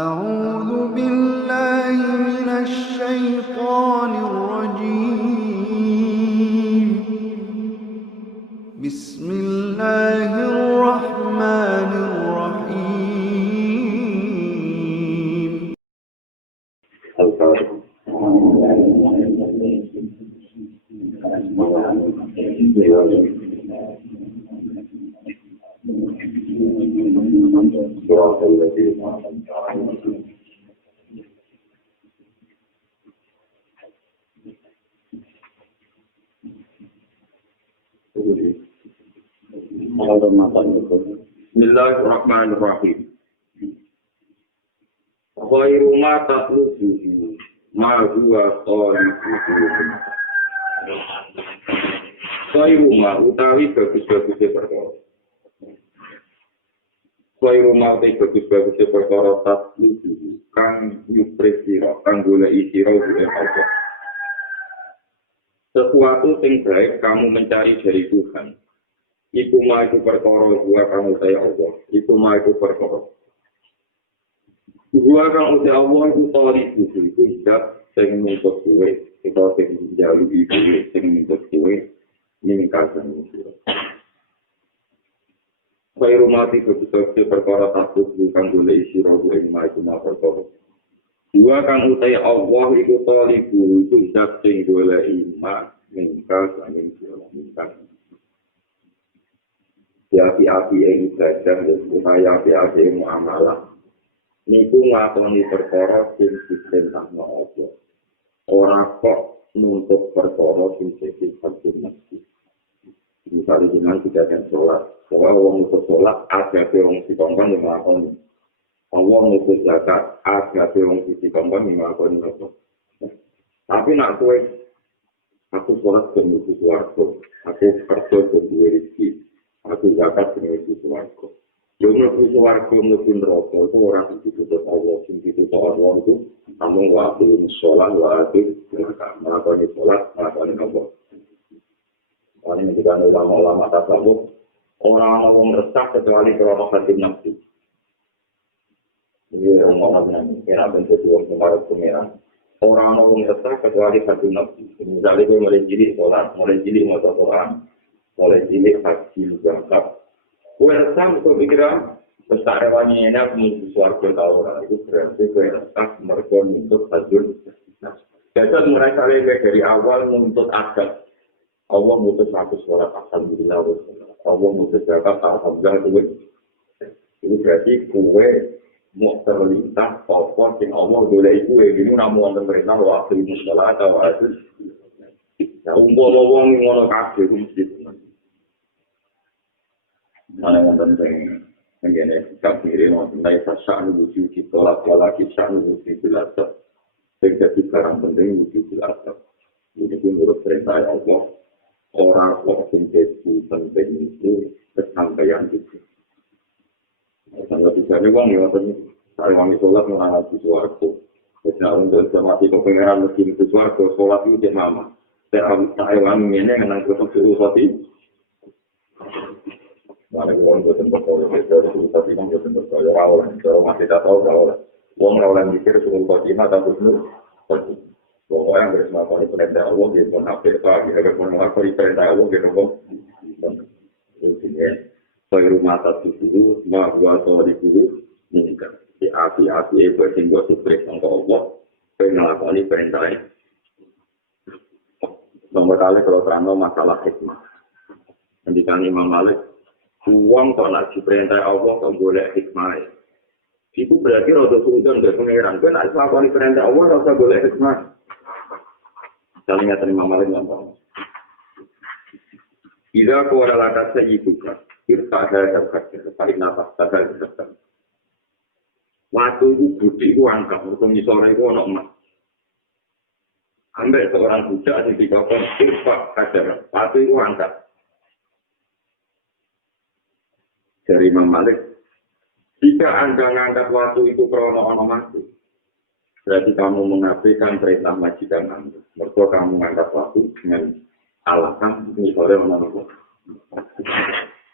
أعوذ بالله من الشيطان الرجيم بسم الله الرحمن الرحيم Bismillahirrahmanirrahim. Khairu ma tatlubuhu ma huwa khairuhu. Khairu ma utawi bagus-bagusnya perkara. Khairu ma utawi bagus-bagusnya perkara tatlubuhu kang yupresira kang goleki sira bukan Allah. Sesuatu yang baik kamu mencari dari Tuhan. Iku ma iku perkara gua kamu saya Allah. Iku ma iku perkara. Gua kamu saya Allah iku tori iku hidup sing nuntut kowe, kita sing njalui kowe sing nuntut kowe ningkasan sira. Kaya rumati betul-betul perkara takut bukan boleh isi roh ing ma iku ma perkara. Gua kamu saya Allah iku tori iku hidup sing golek iman ningkasan sira ningkasan. Api-api yang ibadah dan upaya api-api yang muamalah. Niku nglakoni perkara sing diperintahno Allah. Ora kok nuntut perkara sing sifat sunnah. Misalnya dengan tidak ada sholat. Soalnya orang nuntut sholat, ada orang si kongkong yang melakukan. Allah nuntut zakat, ada orang si kongkong yang melakukan. Tapi nak kue, aku sholat dan nuntut warga. Aku kerja dan rezeki. Aku zakat dengan sesuatu. Yang lebih sesuatu mungkin rokok itu orang itu tutup Allah, itu Allah itu namun waktu sholat, waktu melakukan sholat, melakukan Allah. Ini ketika ulama-ulama tasawuf, orang-orang meresah kecuali kerana hati nafsu. Ini orang-orang yang kena bentuk orang kemarin pengeran. Orang-orang meresah kecuali hati nafsu. Misalnya kita mulai jilid sholat, mulai jilid motor Quran, mulai cilik haji zakat. Kue resah untuk pikiran besar rewani enak menuju suarga orang itu berarti kue resah mereka menuntut hajul. Jadi mereka lebih dari awal menuntut adat. Allah menuntut satu suara alhamdulillah. Allah menuntut zakat alhamdulillah itu. Itu berarti kue mau terlintas apa yang Allah boleh kue ini namun pemerintah waktu ini sholat atau waktu. Nah umpama-umpama ngono kabeh mesti. Mana yang penting, mengenai sikap diri, mengenai fasaan wujud ditolak, walaki fasaan wujud dilasak. Jadi sekarang penting wujud dilasak. Ini pun menurut perintah Allah. Orang yang itu penting itu kesampaian itu. Sampai tiga-nya uang ya, saya wangi sholat mengalami sesuatu. Jadi untuk mati kepengeran mesin sesuatu, sholat itu dia mama. Saya wangi ini dengan kursus filosofi. Mana orang buatan berkaya, tapi orang buatan berkaya awal. Kalau masih tak tahu awal, orang awal mikir suruh khotimah atau benar. Pokoknya yang bersama perintah Allah, dia pun hampir pagi, agar pun melakukan perintah Allah, dia pun. Intinya, saya rumah satu dulu, semua dua tahun di dulu, ini kan di api-api itu tinggal subscribe untuk Allah, saya melakukan perintahnya. Nomor kali kalau terang masalah hikmah, pendidikan Imam Malik. Uang kalau nak diperintah Allah tak boleh hikmah. Itu berarti roda sultan dari pengeran. Kau nak melakukan perintah Allah tak boleh hikmah. Salingnya terima maling ngomong. Jika kau adalah kata ibuka, kita ada dapat paling nafas dapat dapat. Waktu itu budi itu angkat, untuk di sore itu orang emas. Ambil seorang budak di tiga pun irfak kajar. Waktu itu angkat. Dari Imam Malik, jika Anda mengangkat waktu itu karena orang mati, berarti kamu mengabaikan perintah majikan Anda. Mereka kamu mengangkat waktu dengan alasan misalnya orang mati.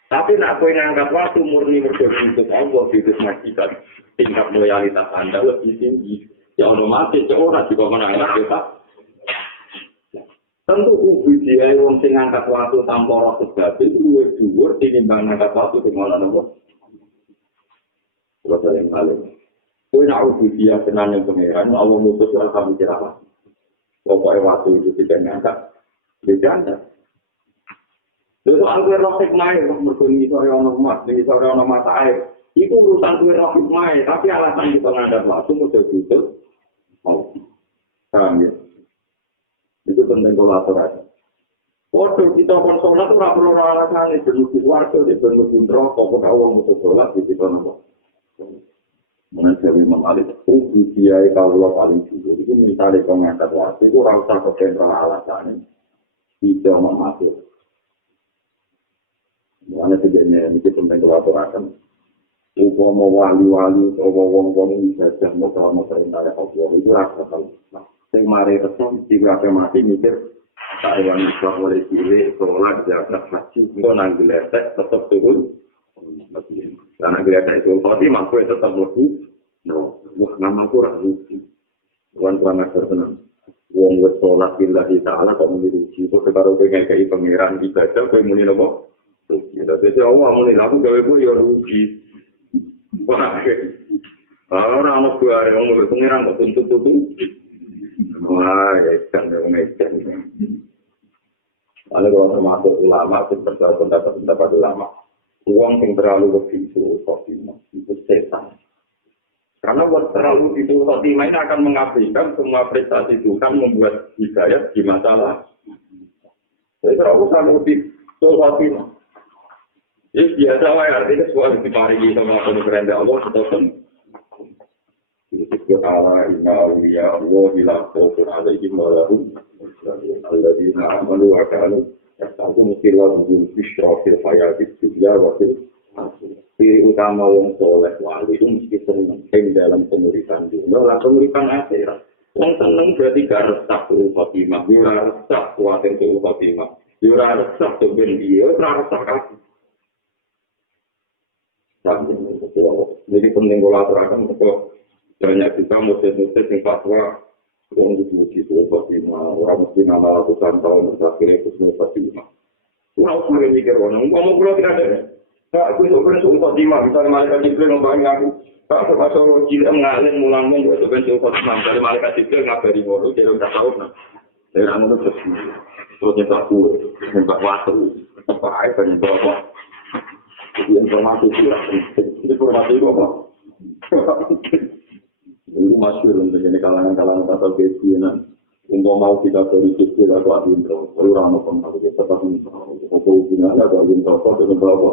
Tapi nak kowe ngangkat waktu murni mergo untuk Allah itu majikan tingkat loyalitas Anda lebih tinggi. Ya otomatis ora juga menangkap kita. Tentu ujian wong sing ngangkat waktu tanpa roh sebab itu luwih dhuwur tinimbang ngangkat waktu sing ana nopo. Kalau yang paling kowe nak ujian tenan yang pangeran Allah mutus ora kamu kira apa. Pokoknya waktu itu tidak ngangkat. Dia Lalu aku roh hikmah, roh berkunci sore ono emas, di sore ono mata air. Itu urusan gue roh hikmah, tapi alasan kita ngadap waktu udah butuh. Oh, paham ya? Itu penting kolaborasi. Waduh, kita konsolat itu perlu alasan ini, bernuku warga, bernuku rokok, kok awal untuk sholat, di situ nopo. Mengenai memalik, ujiai kalau paling dulu, itu misalnya pengangkat waktu, itu rasa kekentral alasan ini. Tidak memakai. Mana sebenarnya ini penting kolaborasi. Upama wali-wali atau wong-wong bisa jamu kalau perintah Allah itu rasa tahu. Sing mari resep digrape mati mikir tak yang bisa oleh diri sholat zakat haji kok nang geletek tetap turun. Karena geletek itu pasti mampu tetap mesti. No, wah nama aku rugi. Wan ajar tenang. Wong wis sholat billahi ta'ala kok muni rugi kok karo kayak pangeran ibadah kowe muni nopo? Jadi Allah mulai aku gawe gue ya rugi. Wah, orang mau gue ada orang berpengiran kok tuntut. Wah, ya ikan yang ikan. Lalu kalau termasuk ulama, seperti pendapat ulama, uang yang terlalu begitu khotimah itu setan. Karena buat terlalu itu khotimah ini akan mengabaikan semua prestasi Tuhan membuat hidayah di masalah. Jadi terlalu sangat begitu khotimah. Ini biasa lah, artinya sebuah diparingi sama penuh Allah, betul-betul. Disebut Allah, inna awliya Allah, bilang khawfun alaihim walahum, alladhina amanu wa kanu, yastaku mutilah menggul bisyra fil hayatid dunya wa fil akhirah. Ciri utama wong soleh wali itu mesti seneng dalam pemuritan dunia, lah pemuritan akhirat. Wong seneng berarti gak resah ke Fatimah, gak resah kuatir ke Fatimah, gak resah ke bendia, gak resah kasih. Jadi penting kolaborasi untuk banyak juga murid-murid yang fatwa orang dipuji itu Fatimah, orang mesti nama ratusan tahun terakhir itu semua Fatimah. Nah, aku mulai mikir orang, ngomong pulau tidak ada. Nah, aku itu prinsip Fatimah, misalnya malaikat Jibril ngomongin aku, tak termasuk cilik mengalir mulangnya juga itu prinsip Fatimah. Dari malaikat Jibril ngabari ngomong, dia udah tahu nah. Dari anu itu terus nyetak kue, nyetak waktu, apa air, nyetak apa. Informasi itu apa? Itu masyhur untuk ini kalangan-kalangan atau kebiasaan. Untuk mau kita beri kecil atau adintro, baru ramah pengetahuan kita tapi untuk hubungan atau adintro dengan berapa?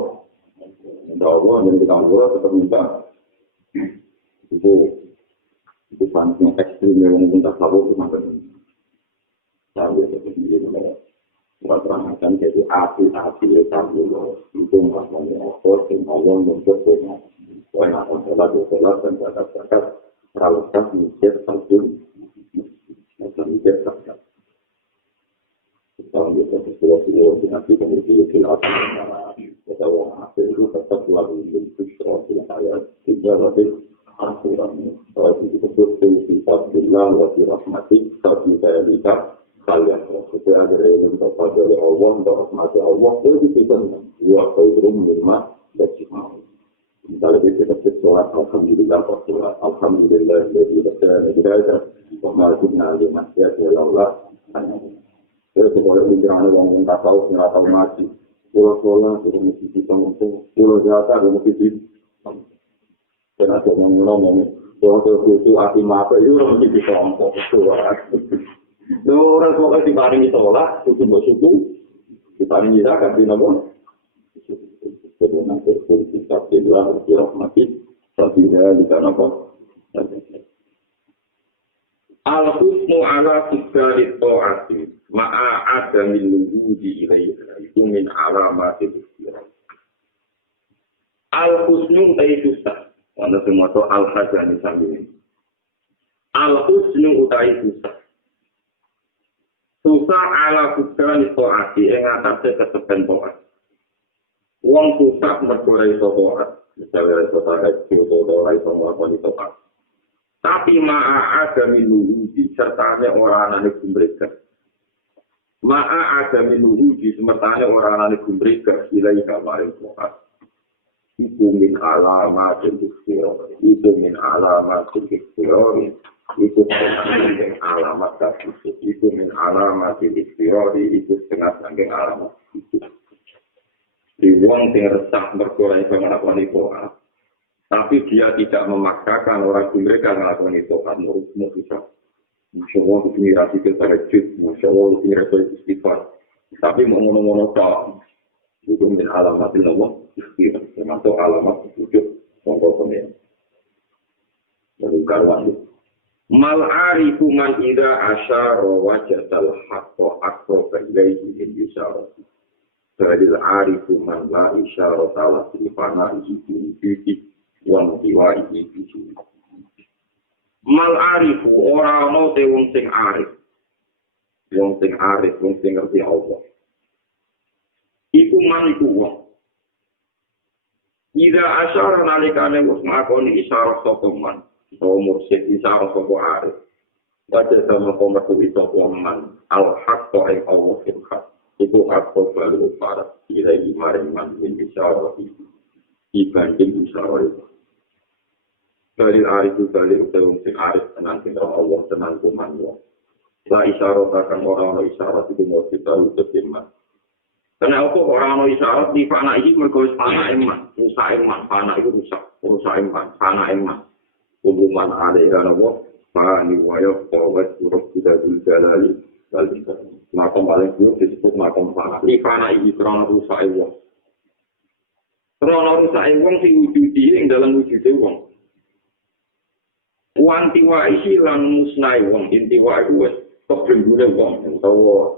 Berapa yang kita buat tetap minta itu pancing ekstrim yang mungkin tak tahu itu macam ini. Saya seperti ini. Terangkan jadi api-api itu maksudnya Allah yang Allah memperkenalkan wahai Allah dan zakat peralatan mikir satu macam mikir zakat. Kalau kita sesuatu dengan kita memiliki kelas kita orang asing itu tetap lalu bersyukur dengan ayat tiga lebih aturan. Kalau itu disebut sifat bilang wajib rahmati tapi saya lihat kalian itu ada yang berkata dari Allah untuk rahmati Allah itu kita dua kairum lima bagi mau. Misalnya kita bersolat alhamdulillah bersolat alhamdulillah jadi kita pemajunya lima ya Allah. Terus kalau bicara orang tak tahu nggak tahu ngaji, pulau sholat itu mesti bisa ngomong, pulau jasa itu mesti bisa. Karena ngomong pulau itu hati mata itu mesti bisa ngomong. Orang pokoknya diparingi sholat, suku-suku, diparingi zakat, dinabon. Sebelum nanti politik takdirlah, dirahmati, takdirlah, dikanabon. Al-husnu ala tigarit to'ati, ma'a'ada min lujudi ilaiha, itu min alamati istilah. Al-husnu utai susah, wanda semua itu al-hajani sambil. Al-husnu utai susah. Susah ala kudan to'ati yang atasnya kesepen to'at. Wong susah mergo ora iso taat, misalnya iso taat utawa ora iso nglakoni taat. Tapi ma'a ada minuhu sertane ora anane gumbrega. Ma'a ada minuhu semertane ora anane gumbrega ilai kamarin taat. Iku min alamat istiqor. Iku min alamat istiqor. Iku setengah alamat kasih. Iku min alamat istiqor. Iku setengah alamat itu. Di wong sing resah berkorai sama lakoni to'at. Tapi dia tidak memaksakan orang mereka melakukan itu kan menurutmu bisa. Masya Allah ini rasi tahajud, Masya Allah ini rasi istighfar. Tapi mau ngono-ngono tak, itu min alamatin Allah istighfar. Termasuk alamat wujud monggo kemudian. Lalu karuan itu. Mal arifu man ida asyara wajadal haqqa aqraba ilaihi min yusarati. Fadil arifu man la isyara salah silifana isi wong diwa iki pisu. Mal arifu ora ana te wong sing arif. Wong sing arif, wong sing ngerti Allah. Iku man iku wong. Ida asyara nalikane wis makoni isyarah sapa man, utawa mursyid isyarah sapa arif. Wajah sama komertu sapa man, al-haqqa ing Allah fil haq. Iku haqqa balu para ila imaring man min isyarah itu. Dibanding isyarah itu. Dari arif itu dari utang sing arif tenang sing Allah tenang kuman Allah. La isyarat akan orang isyarat itu mau kita utus iman. Karena apa orang isyarat di fana ini mergo fana iman, rusak iman, fana itu rusak iman, fana iman. Hubungan ada dengan Allah, fani wayo kawat urut tidak berjalali kali. Makam paling buruk disebut makam fana. Di fana ini karena rusak iman. Karena rusak iman sing wujudi yang dalam wujud wong. Wanti wa isi lan musnai wong inti wa wes kebenggure wong utawa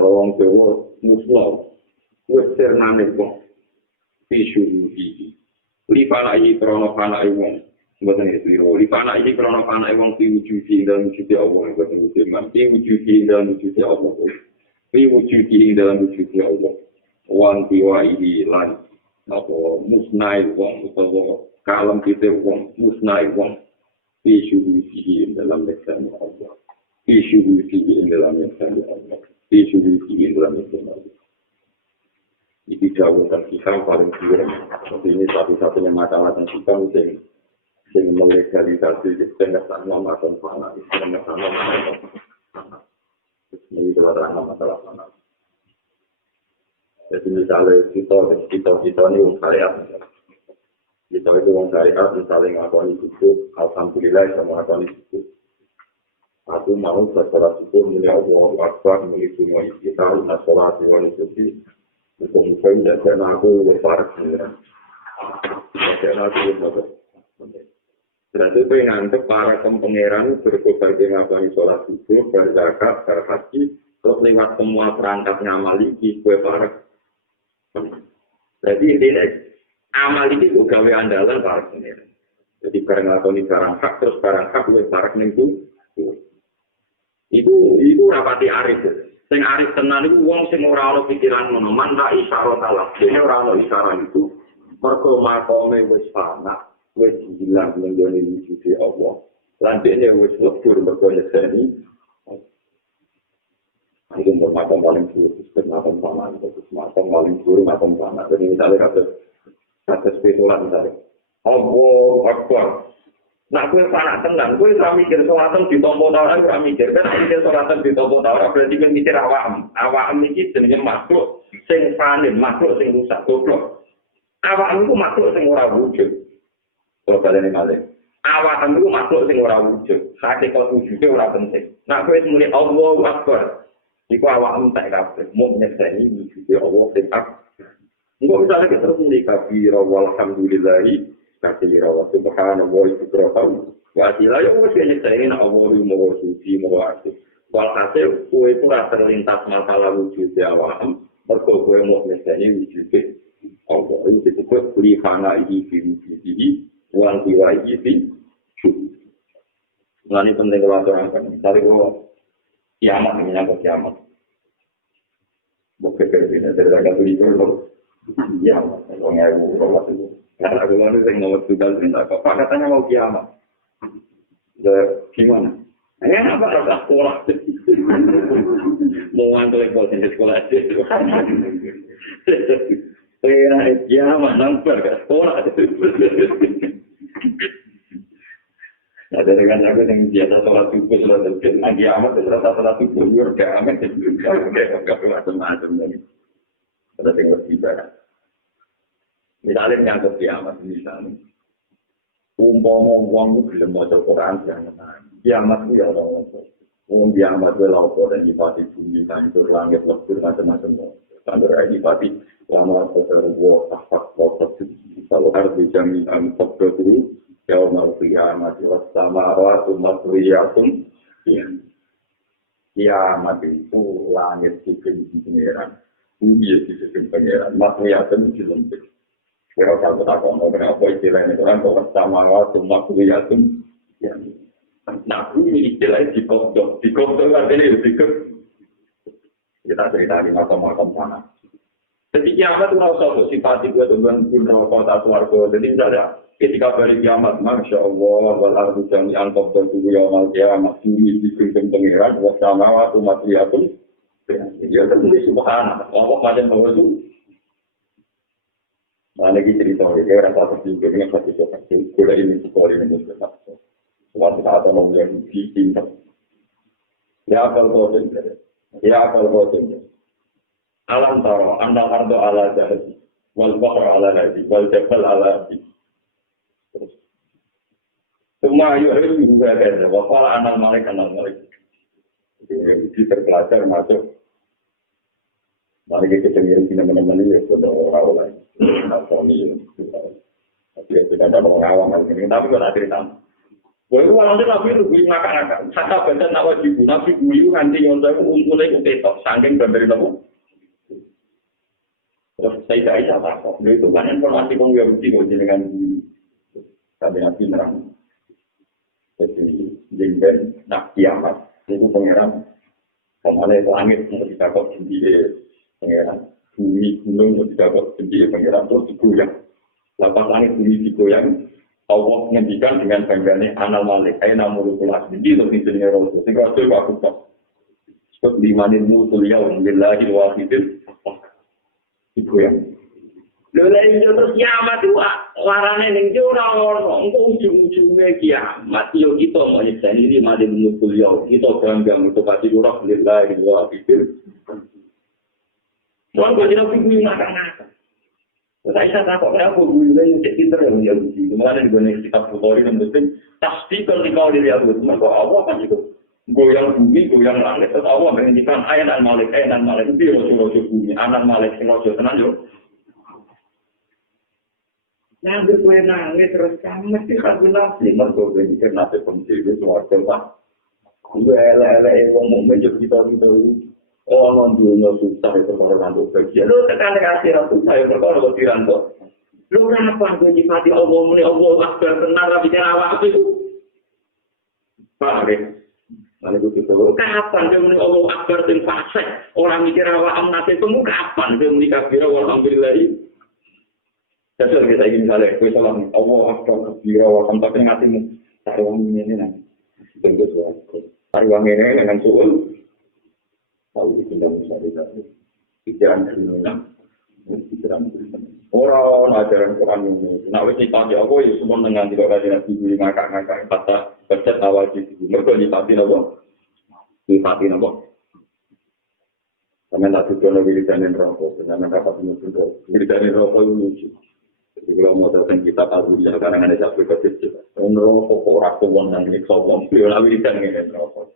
wong dewa musnah wes ternane wong pisu iki lipana iki krono pana wong mboten iki lipana iki krono pana wong diwujudi dalam wujud Allah mboten wujud diwujudi dalam wujud Allah diwujudi dalam wujud Allah wanti wa isi lan apa musnai wong utawa kalem kita wong musnai wong Isu-isu dalam lesan Allah. Isu-isu dalam lesan Allah. Isu-isu dalam lesan Allah. Ini jauh dan kisah paling kira. Tapi ini satu-satunya masalah yang kita mungkin melegalisasi kesengataan macam mana. Kesengataan macam. Ini adalah masalah mana. Jadi misalnya kita ini syariat. Kita itu orang syariat, misalnya ngakoni cukup, alhamdulillah sama ngakoni cukup. Aku mau secara cukup, mulai Allah Akbar, mulai semua istiqah, nasolat, mulai cukup. Untuk dan karena aku besar, karena aku besar. Berarti itu yang ngantuk para pengeran berkobar di ngakoni sholat cukup, berzakat, berhaji, terus lewat semua perangkat ngamali, kue para. Jadi intinya, amal ini juga gawe andalan para pengiran. Jadi barang lakoni barang hak terus barang hak luwih barang ning itu rapati arif. Sing arif tenan iku wong sing ora ana pikiran ngono, man ra isyarat Allah. Dene ora ana isyarat itu. Mergo makome wis fana, wis hilang ning gone wujud Allah. Lan dene wis lebur mergo nyeseni. Itu makam paling sulit, makam fana, makam paling sulit, makam fana. Jadi misalnya atas pitulan misalnya. Allah Akbar. Nah, gue panak tenang. Gue tak mikir sholatan di tombol tawar, gue mikir. Kan mikir sholatan di tombol tawar, berarti gue mikir awam. Awam ini jenisnya makhluk. Sing panen, makhluk sing rusak, goblok. Awam itu makhluk sing ora wujud. Kalau kalian ini awam itu makhluk sing ora wujud. Hakikat wujudnya ora penting. Nah, gue semuanya Allah Akbar. Iku awam tak kabeh. Mau nyekseni wujudnya Allah sing Enggak misalnya kita terus kabira walhamdulillahi kabira wa subhanallah istighfar wa atila ya wis nyekseni Allah mau suci mau asih. Walhasil kue itu rasa terlintas masalah wujud awam mergo kue mau nyekseni wujud Allah itu disebut lihana iki wujudi wan tiwa iki Ini penting kalau aturakan. Misalnya kalau kiamat, menyangkut kiamat. Bukti berbeda dari agak itu loh. Iya, wong ewu rolas itu. Karena aku lalu sing nomor tunggal cerita kok katanya mau kiamat. Gimana? Apa kata sekolah? Mau ngantuk di sekolah itu. Pera kiamat nampak ke sekolah. Ada dengan aku yang biasa sholat subuh, sholat subuh, lagi amat, sholat subuh, juga amat, gak macam-macam lagi. Ada yang berbeda. Misalnya nyangkut kiamat, misalnya. Umpama wong itu bisa baca Quran, kiamat itu ya Allah. Wong kiamat itu lauko dan dipati bumi, hancur langit, lebur, macam-macam. Sampai dipati, lama terbuat, tahap, kotak, kalau harus dijaminan, kotak dulu, Yaumal qiyamah was-samawati matriyatun. Kiamat itu langit dibikin pangeran, bumi dibikin pangeran, matriyatun dilempit. Kalau kalau tak mau berapa istilahnya itu kan was-samawati matriyatun. Nah bumi istilahnya dikodok artinya dikut. Kita cerita di makam-makam sana. Jadi kiamat itu harus sifat itu Tuhan pun kota suarga. Jadi tidak ada. Ketika hari kiamat, Masya Allah, walau jami'an qabdan tubuh yawmal kiamat, bumi dibimbing pengiran, wassamawati matriyatun. Dia tertulis subhanallah, Allah macam bahwa itu. Nah, lagi cerita, dia rasa terjumpa dengan satu seperti kuda ini, sekolah ini, seperti suatu saat Allah yang ditingkat. Ya akal kodim, Alam taro, anda ardo ala jahadi, wal bahr ala nadi, wal jabal ala nadi. Semua ayat itu juga ada. Wafala anal malik. Jadi terpelajar masuk. Mari kita cengir sini menemani ya sudah orang lain. Tapi tidak ada orang awam ini. Tapi kalau cerita, boleh orang Nabi itu bui makan. Kata baca nawat ibu Nabi bui nanti nyontoh untungnya itu petok. Sangking dari kamu. Terus saya takut. Itu kan informasi penguji dengan sampai Nabi nerang. Jadi jengben nak kiamat itu pangeran kemana itu langit mau dikakot sendiri pangeran bumi gunung mau dikakot sendiri pangeran terus digoyang lepas langit bumi digoyang Allah menghentikan dengan bangganya anal malik namurukul asbidi untuk jenisnya rasul sehingga rasul aku tak sebut limanin mutul yaum lillahi wahidin digoyang Lha iya terus kiamat itu warane ning ora ono engko ujung-ujunge kiamat yo kita mau nyekani di mati mutul yo kita bangga untuk pasti ora lillah wa fikir. Soal kok dina pikir makan. Saya tak kok aku dulu yang kita yang di mana di mana kita fotori dan betul pasti kalau dikau dari aku maka Allah kan itu goyang bumi goyang langit Allah menghentikan ayat dan malik itu rojo bumi anak malik rojo tenan yo. Nanti gue nangis terus kamu mesti ragu nafsi mergo gue mikir nafsi penting suarga Pak. Gue ele-ele ngomong menjadi kita non dunia susah itu kalau nanti bagian. Lu tekan akhirat susah itu kalau dirantok. Lu kenapa gue nyifati Allah muni Allah akbar benar bicara awak itu? Pak, mana gue gitu. Kapan dia muni Allah akbar dan fasik orang mikir awak amnate temu kapan dia muni kafir alhamdulillah. Jadi kita ingin misalnya, kue salam Allah akbar kabira wa sampai ngatimu cari uang ini nanti bentuk suatu cari uang ini dengan suul tahu tidak bisa dikasih pikiran kriminal orang ajaran Quran ini nak wes dipati aku itu semua dengan tidak ada nabi beli ngakak kata bercet awal itu mereka dipati nopo sama tak tujuan wiridanin rokok dengan dapat menutup wiridanin rokok itu lucu. Jadi kalau mau tahu kita tahu ya karena ada satu kecil. Neraka orang tua yang ini sombong, biolawi dan ini neraka.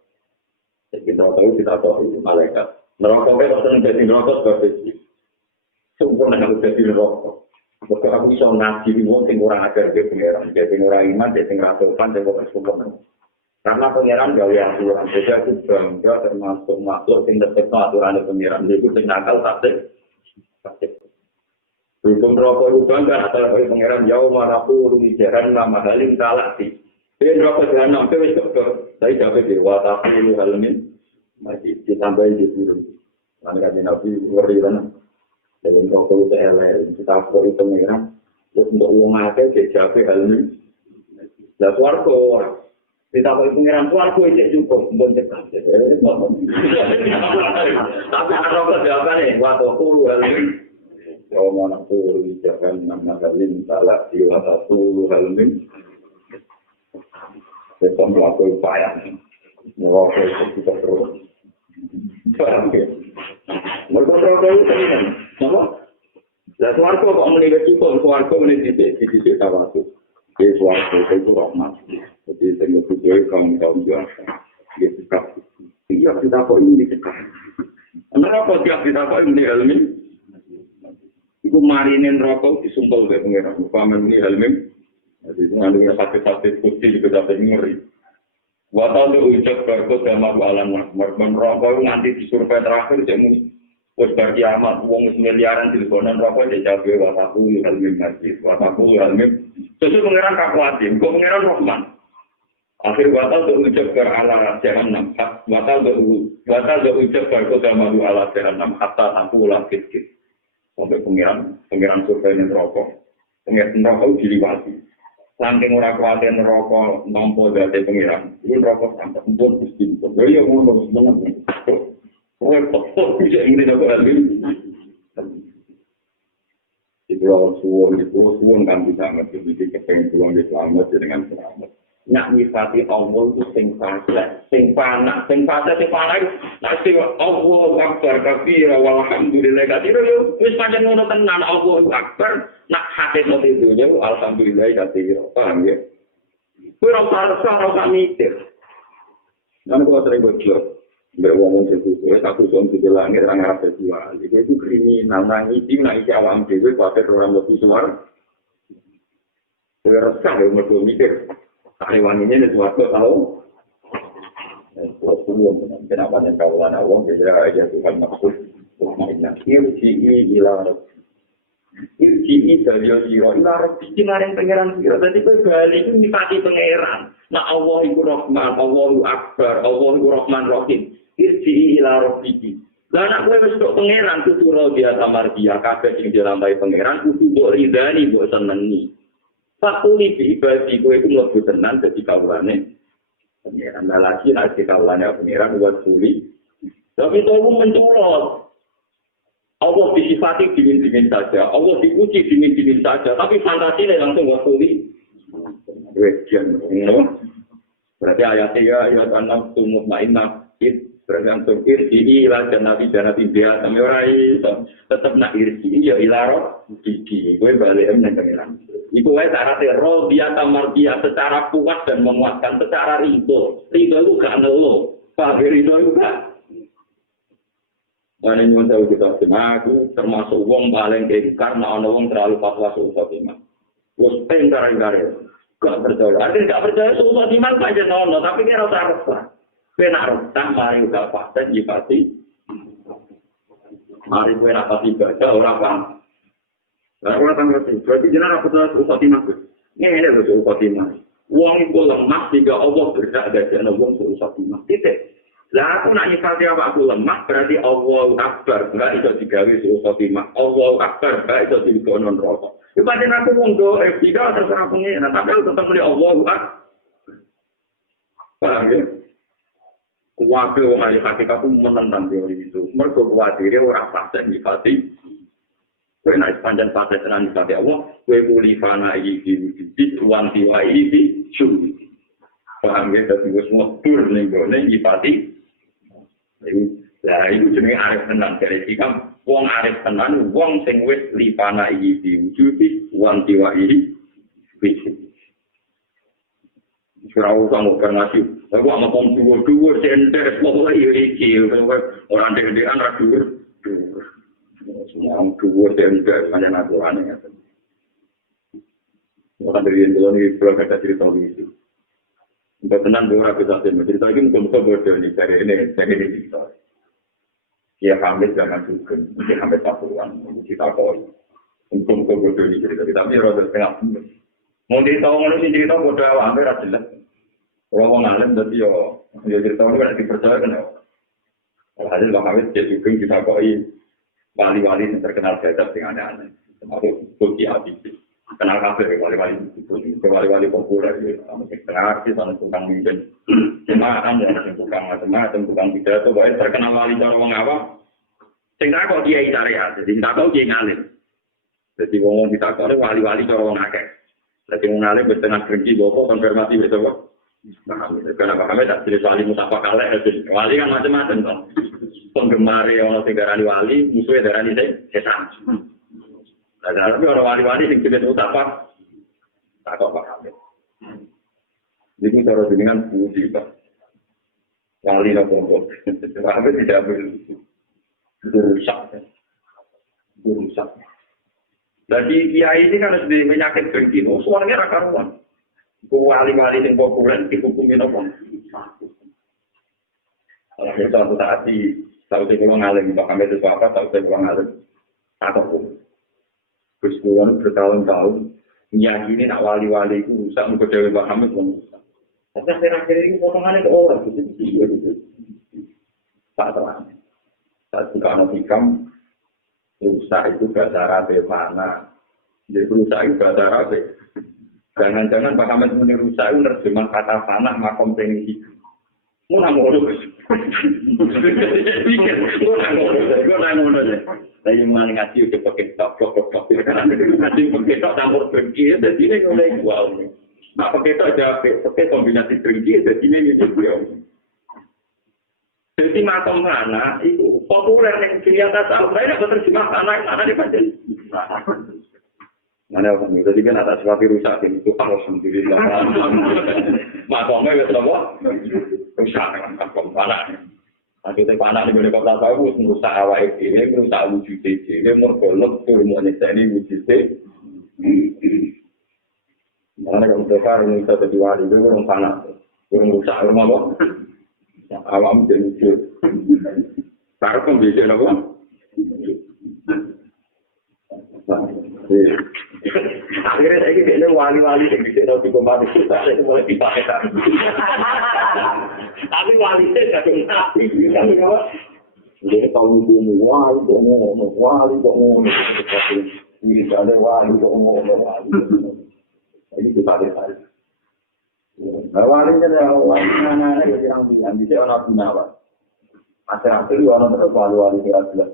Jadi kita tahu itu malaikat. Neraka itu harus menjadi neraka seperti itu. Sempurna harus jadi neraka. Maka aku bisa ngaji di wong orang ajar ke pengeran, jadi orang iman, jadi ngerasukan, jadi orang sempurna. Karena pengeran gawe aturan, jadi aku bangga termasuk makhluk yang tetap aturan pengeran. Jadi aku nakal tasik. Hukum rokok bangga antara pengeran jauh manapu lumijaran nama halim kalah sih. Dia rokok jahanam itu wis dokter. Saya dapat di watafu halamin masih ditambahin di turun. Nanti Nabi ngeri kan. Jadi rokok itu elek, kita kok itu pengiran. Terus untuk uang akeh dijabe hal ini. Lah swarga ora. Ditakoki pengiran swarga iki cukup mbon cekak. Tapi rokok jawabane wae kulo hal ini. Yo mana kulo jangan nama dalin salah diwata kulo hal ini. Kita melakukan upaya. Merokok itu kita terus. Paham ya? Mereka itu kan, nama? Lah swarga kok menilai cukup, swarga menilai titik tawatu. Di swarga itu rahmat. Jadi saya berdoa kaum biasa. Dia cekap. Iya kita kok ini cekap. Kenapa tiap kita kok ini ilmi? Iku marinin rokok disumpel ke pengiran. Upaman ini ilmi. Jadi itu ngandungnya sakit-sakit putih juga sampai ngeri. Watal itu ucap berkut sama alam merokok nganti disurvei terakhir jamu wis bar kiamat wong miliaran teleponan rokok dijabe wataku ilmi masjid wataku ilmi sesuai pengeran kakuatin kok pengeran Rahman akhir watal itu ucap ber ala jahanam watal itu ucap berkut sama ala jahanam hatta aku lakit sampai pengeran survei rokok pengeran rokok diliwati. Saking ora kuwatir neraka nampa dadi pengiran. Iku neraka sampe empun Gusti. Ya ngono sebenarnya. Kowe kok bisa ngene kok alih. Itu suwon kan bisa ngerti iki kepengen pulang di selamat dengan selamat. Nak nyifati Allah itu sing fasa, sing panas nak sing Allah akbar kabira walhamdulillah katsira yo wis pancen ngono tenan Allah akbar nak hati mati dunya alhamdulillah katsira paham ya kuwi ora mikir nang kok sering bocor mbek wong itu wis aku son di langit nang arep jual itu kriminal nang iki awam dhewe kuwatir ora mlebu suar kuwi resah yo mergo mikir Taiwannya itu waktu tahu, kenapa yang kawalan awam bisa aja Tuhan maksud, maknanya irji'i ilar, irji'i dari siro, ilar bikin yang pengeran siro, jadi kembali itu dipati pengeran. Nah Allah itu Rahman, Allah Akbar, Allah itu Rahman Rahim, irji'i ilar bikin. Lah anak gue besok pengeran itu surau dia samar dia, kabeh yang dilambai pengeran, itu buat ridani, buat senengi. Fakuli ibadi gue itu lebih tenang jadi kawannya pengiran lagi nanti kawannya pengiran buat suli tapi itu mencolot Allah disifati dingin-dingin saja Allah diuji dingin-dingin saja tapi fantasinya langsung buat suli berarti ayat 3 ayat 6 sumut ma'inah bergantung irji ilah janati dia sampai orai tetap nak irji ya ilaro gigi gue balik yang pengiran itu syaratnya roh dia tamar dia secara puas dan menguatkan secara ridho itu gak ngeluh Pak ridho itu gak dan ini tahu kita aku termasuk wong paling kekar karena ada wong terlalu fatwa susah iman terus pengar-pengar gak percaya artinya gak percaya susah iman saja nono tapi kira harus kena rutang mari udah pasti jipati mari gue rapati baca orang paham. Lah ora tanggal itu, berarti jenengan aku terus Fatimah. Ini betul Fatimah. Wong iku lemah sehingga Allah berdak dadekno wong terus Fatimah. Titik. Lah aku nak nyifati apa aku lemah berarti Allah Akbar, enggak iso digawe terus Fatimah. Allah Akbar, enggak iso digono neraka. Iku pancen aku wong do tidak terserah pengen, tapi aku tetap muni Allah Akbar. Paham ya? Kuwatir wong ahli hakikat itu menentang teori itu. Mergo kuwatir ora pasti nyifati kowe nek panjang pakai tenan dipake Allah, kowe muli fana iki di ruang tiwa iki syukur. Paham ya dadi wis metur ning gone nyipati. Lah itu jenenge arif tenan dari sikam wong arif tenan wong sing wis lipana iki diwujudi ruang tiwa iki wis. Ora usah ngerti. Aku ama pom dhuwur center pokoke iki ora ndek-ndekan ra dhuwur. Semua dua tempe banyak aturannya. Orang dari yang dulu ini belum ada cerita begitu. Untuk tenang dua ratus tahun cerita ini mungkin berdua nih dari ini cerita. Dia hamil jangan juga, dia hamil satuan, kita koi. Untuk berdua nih cerita, tapi roda setengah. Mau ditahu mana sih cerita bodoh hampir jelas. Kalau mau ngalim jadi yo cerita ini kan dipercaya kan. Hasil hamil jadi juga kita koi. wali-wali yang terkenal gadap dengan aneh-aneh. Termasuk Bogi Habib. Kenal kafe wali-wali itu, wali-wali populer gitu. Sama setengah artis, sama tukang mimpin. Jemaatan, sama tukang macam-macam, tukang pidato, pokoknya terkenal wali cara wong awam. Sing tak kok kiai syariat, jadi tak tahu kiai ngalim. Jadi wong kita kok wali-wali cara wong akeh. Jadi wong ngalim bertengah kerja bawa konfirmasi betul kok. Karena kami tak jelas wali musafah kalah, wali kan macam-macam toh. Penggemar orang segarani wali, musuhnya darani setan. Nah, tapi orang wali-wali yang jelas musafah, tak kok paham. Jadi cara jenengan budi pak, wali nopo, kami tidak berusak. Jadi kiai ini kan harus menyakit begini, suaranya rakaruan. Wali-wali yang populer dihukumi nopo. Kalau suatu saat tahu saya kurang alim, bahkan itu apa tahu saya kurang alim, ataupun keseluruhan bertahun-tahun meyakini nak wali-wali itu rusak mengkodewi paham itu. Tapi akhir-akhir ini potongannya ke orang gitu. Tak terang. Saat buka notikam, rusak itu bahasa Arab mana? Jadi rusak itu bahasa Arab. Jangan-jangan Pak Ahmed meniru saya menerjemah kata panah makom tinggi hidup. Mau nanggung pikir, gue nanggung aja. Tapi mengalih ngaji udah pakai tok. Ngaji pakai tok campur berki, jadi ini mulai wow. Nah pakai tok aja pakai kombinasi berki, jadi ini wow. Jadi makom panah itu populer yang kiri atas. Saya nggak terjemah panah di bagian. Mana orang itu jadi kan atas sesuatu rusak itu harus sendiri lah. Makomnya itu apa? Rusak dengan makom panah. Nanti panah di mana kota tahu merusak awal ini, merusak wujud ini, mergolok turunnya ini wujud ini. Mana kalau besar ini kita jadi wali itu orang panah, orang rusak rumah apa? Awam jadi wujud. Karena pembeda apa? Akhirnya saya ini wali-wali yang bisa di kembali kita, saya mulai dipakai. Tapi wali saya tidak nabi, kami apa? Jadi tahun ini wali kok ngomong, ini ada wali kok ngomong. Ini dipakai saya. Walinya adalah wali anak-anak yang bilang bisa orang punya. Akhir-akhir orang terus wali-wali kira-kira.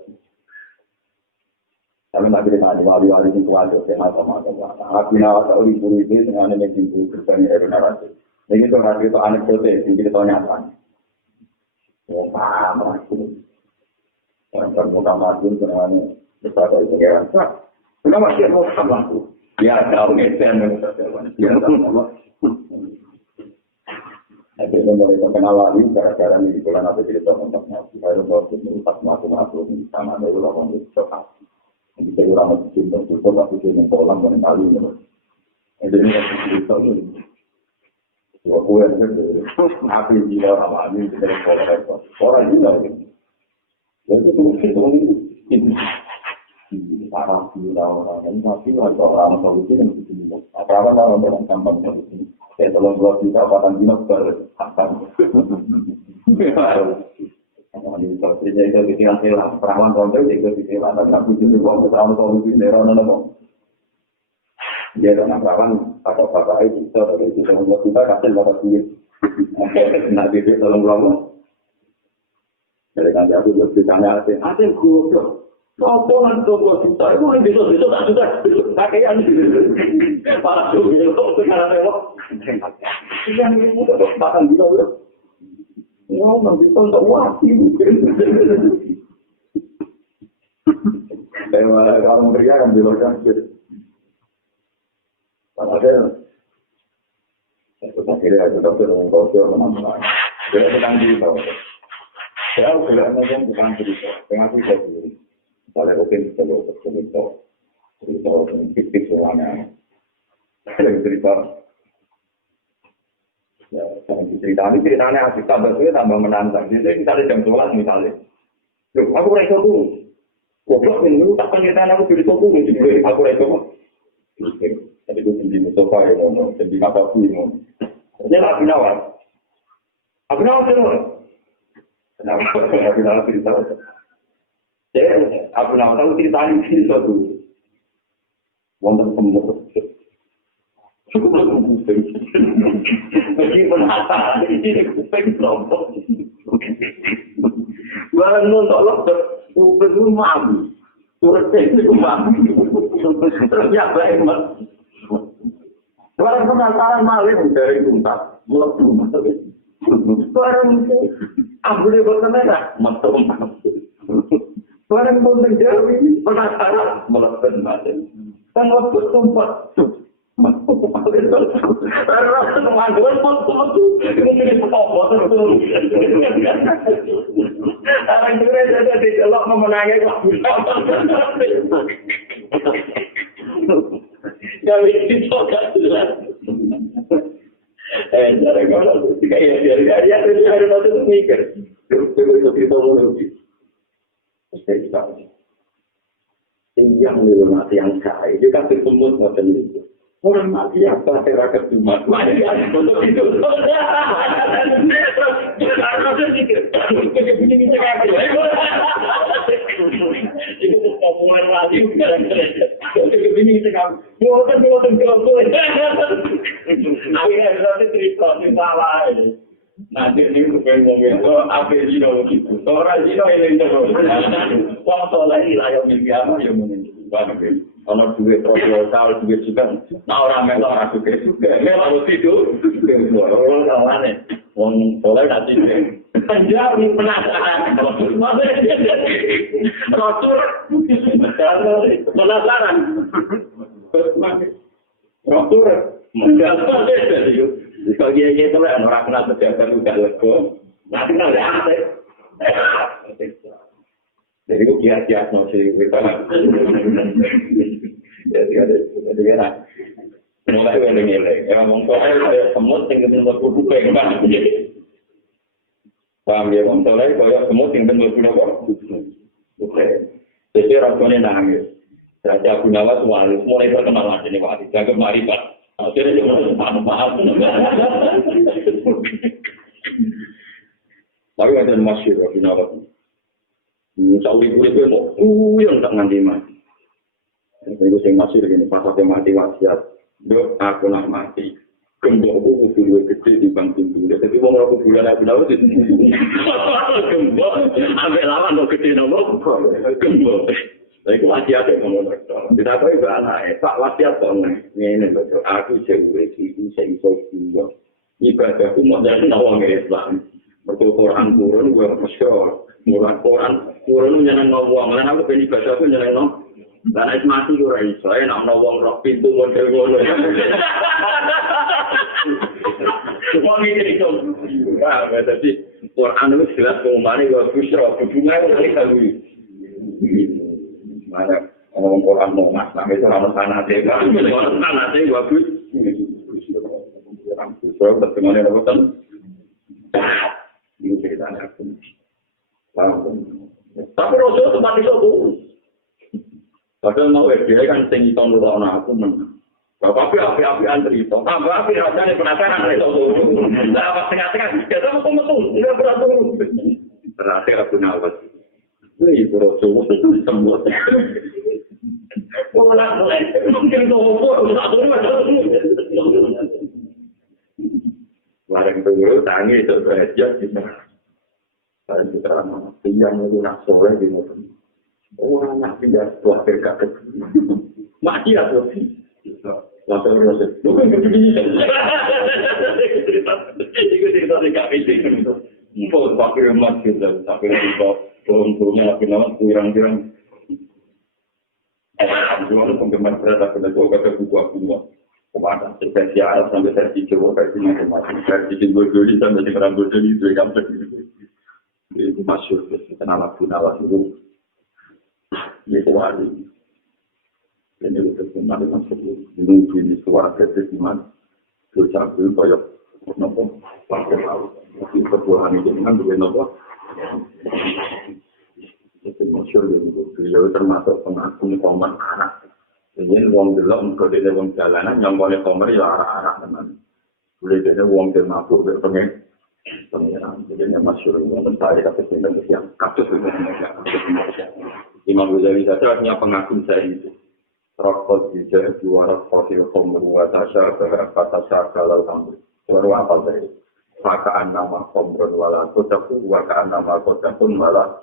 Kami tak boleh tanya wali-wali itu ada sehat sama apa. Aku nak tahu ibu ini dengan yang ibu bertanya dari narasi. Ini tu narasi itu anekdote, ini kita nyata. Oh, paham aku. Yang termuka maju dengan besar itu ya. Kenapa dia mau sama aku? Dia tahu ngesen dengan dia sama. Akhirnya mulai terkenal wali gara-gara ini bulan apa cerita kontaknya. Saya baru merusak masuk sama dari lawan itu. Jadi orang masih cinta, tapi dia orang mengenali. Jadi ini cerita ini. Aku yang api dia orang ini dari orang juga. Jadi itu parah dia orang ini tapi orang solusi itu apa dalam gampang solusi. Saya tolong buat kita patang jinak akan. Ini sepertinya itu pikiran saya perawan rontok itu pikiran tapi aku juga mau perawan solusi neron apa. Dia dengan perawan apa itu seperti itu semua kita kasih batas dia. Nah dia tolong pulang. Jadi nanti aku juga ditanya ada guru. Soponan toko kita itu besok tak sudah pakaian. Para tuh itu sekarang lewat. Yang itu bahkan bisa wow, nanti tonton wasi mungkin. Kalau mereka kan bilang padahal akhirnya itu dokter mengkosong menambah. Dia sedang dibawa. Saya tidak ngomong bukan cerita, dengan cerita sendiri. Misalnya mungkin cerita fiktif semuanya. Cerita ceritanya asik tambah menantang. Jadi misalnya jam 12 misalnya. Loh, aku rasa tuh. Goblok ini tak cerita aku jadi toko jadi aku rasa kok. Jadi itu di Mustafa ya ngomong, jadi apa sih ngomong. Jadi Abinawar semua. Kenapa cerita? Aku nak tahu cerita ini satu. Wonten semut. Meskipun hatta ini kuping kelompok. Barang nonton dokter, kuping mabu. Turut itu mabu. Terus ya baik mas. Barang penasaran malah dari tuntas, melepuh. Barang itu, ambulnya berkenaan, masuk. Barang pun menjauhi, penasaran, melepuh mati. Kan waktu tempat, rasa kemangguan betul-betul ini petopot betul. Orang juga jadi dicelok memenangi waktu ya itu gak jelas. Cara kalau kayak dia harus nanti mikir. Terus kita mau yang mati yang kaya, itu kan semut macam itu. Orang mati apa terakat cuma mati untuk itu. Terus pikir, begini bisa kayak itu populer mati. Begini bisa kayak, bukan kelompok. Akhirnya nanti cerita salah. Nanti ini bukan itu apa Zino gitu. Orang Zino ini terus. Waktu lagi lah yang biasa yang mungkin. Kalau duit proposal duit juga. Nah orang melok orang juga. Melok itu. Orang kawannya. Wong soleh nanti. Penjauh penasaran. Rotur. Penasaran. Rotur. Menjauh. Kalau dia itu orang kenal pejabat juga lego, nanti kenal ya. Jadi gue kias-kias masih kita. Jadi kan, mulai ngeleng-ngeleng. Emang soalnya semut tinggal berkubu pengen. Paham ya, soalnya kalau semut tinggal berkubu oke. Jadi rasanya nangis. Jadi aku nawas mulai perkenalan ini waktu jaga maribat. Akhirnya cuma maaf. Tapi ada masih lagi nawat. Misalnya itu mau yang tak nganti mati. Itu yang masih lagi pas aku mati wasiat. Dok aku nak mati. Gembok aku kudu gede di bang pintu. Jadi mau aku bulan aku nawat itu. Gembok. Ambil lawan lo gede nombor. Gembok. Tapi wasiat yang ngomong dokter. Tidak tahu juga anak. Pak wasiat dong. Ini dokter. Aku jauh itu saya iso ibadahku modal nawang Islam. Betul Quran turun gue masyur. Mulai Quran turun nyeneng nawang. Lain aku pengen ibadahku nyeneng nawang. Dan es mati gue iso. Nak nawang roh pintu model ngono. Wong ini itu. Wah, berarti Quran itu jelas kemana gue masyur. Hubungan kita dulu. Mana orang Quran mau mas, nah itu orang tanah deh, orang tanah deh bagus. Soal pertemuan yang betul, ini ceritanya aku. Tapi Rasul tempat itu tuh, padahal mau dia kan tinggi tahun dua tahun aku menang. Bapak api antri itu, api rasanya penasaran itu tuh. Nah tengah-tengah, kita mau metul, nggak beratur. Terakhir aku nawat. Ini Rasul semua. Mungkin barang itu tangi itu berhasil kita. Barang kita yang menggunakan soleh di motor. Orang nak pindah tua berkat. Mati atau langsung Rasul. Bukan begini. Itu cerita dekat itu. Mau pakai emas kita, tapi itu turun-turunnya lagi nama kurang-kurang. Cuma penggemar berat pada gua kata gua kepada spesial sampai versi Jawa versi macam-macam versi Jogja sampai dengan Jogja itu yang itu masuk kenal itu itu hari ini itu kenal masuk itu ini suara keseimbangan dosa itu kayak nopo pakai laut itu kebuahan itu kan juga nopo itu masuk itu beliau termasuk pengagum koman anak. Jadi uang gelap untuk dia uang jalanan yang boleh komer ya arah-arah teman. Boleh dia uang termabuk berpengen pengiran. Jadi masuk uang mentari tapi tidak yang kasus itu. Imam Ghazali saja punya pengagum saya itu. Rokok juga juara fosil komru watasya kehapatasya kalau kamu suara apa tadi? Makaan nama komron wala kotaku, wakaan nama kotakun wala.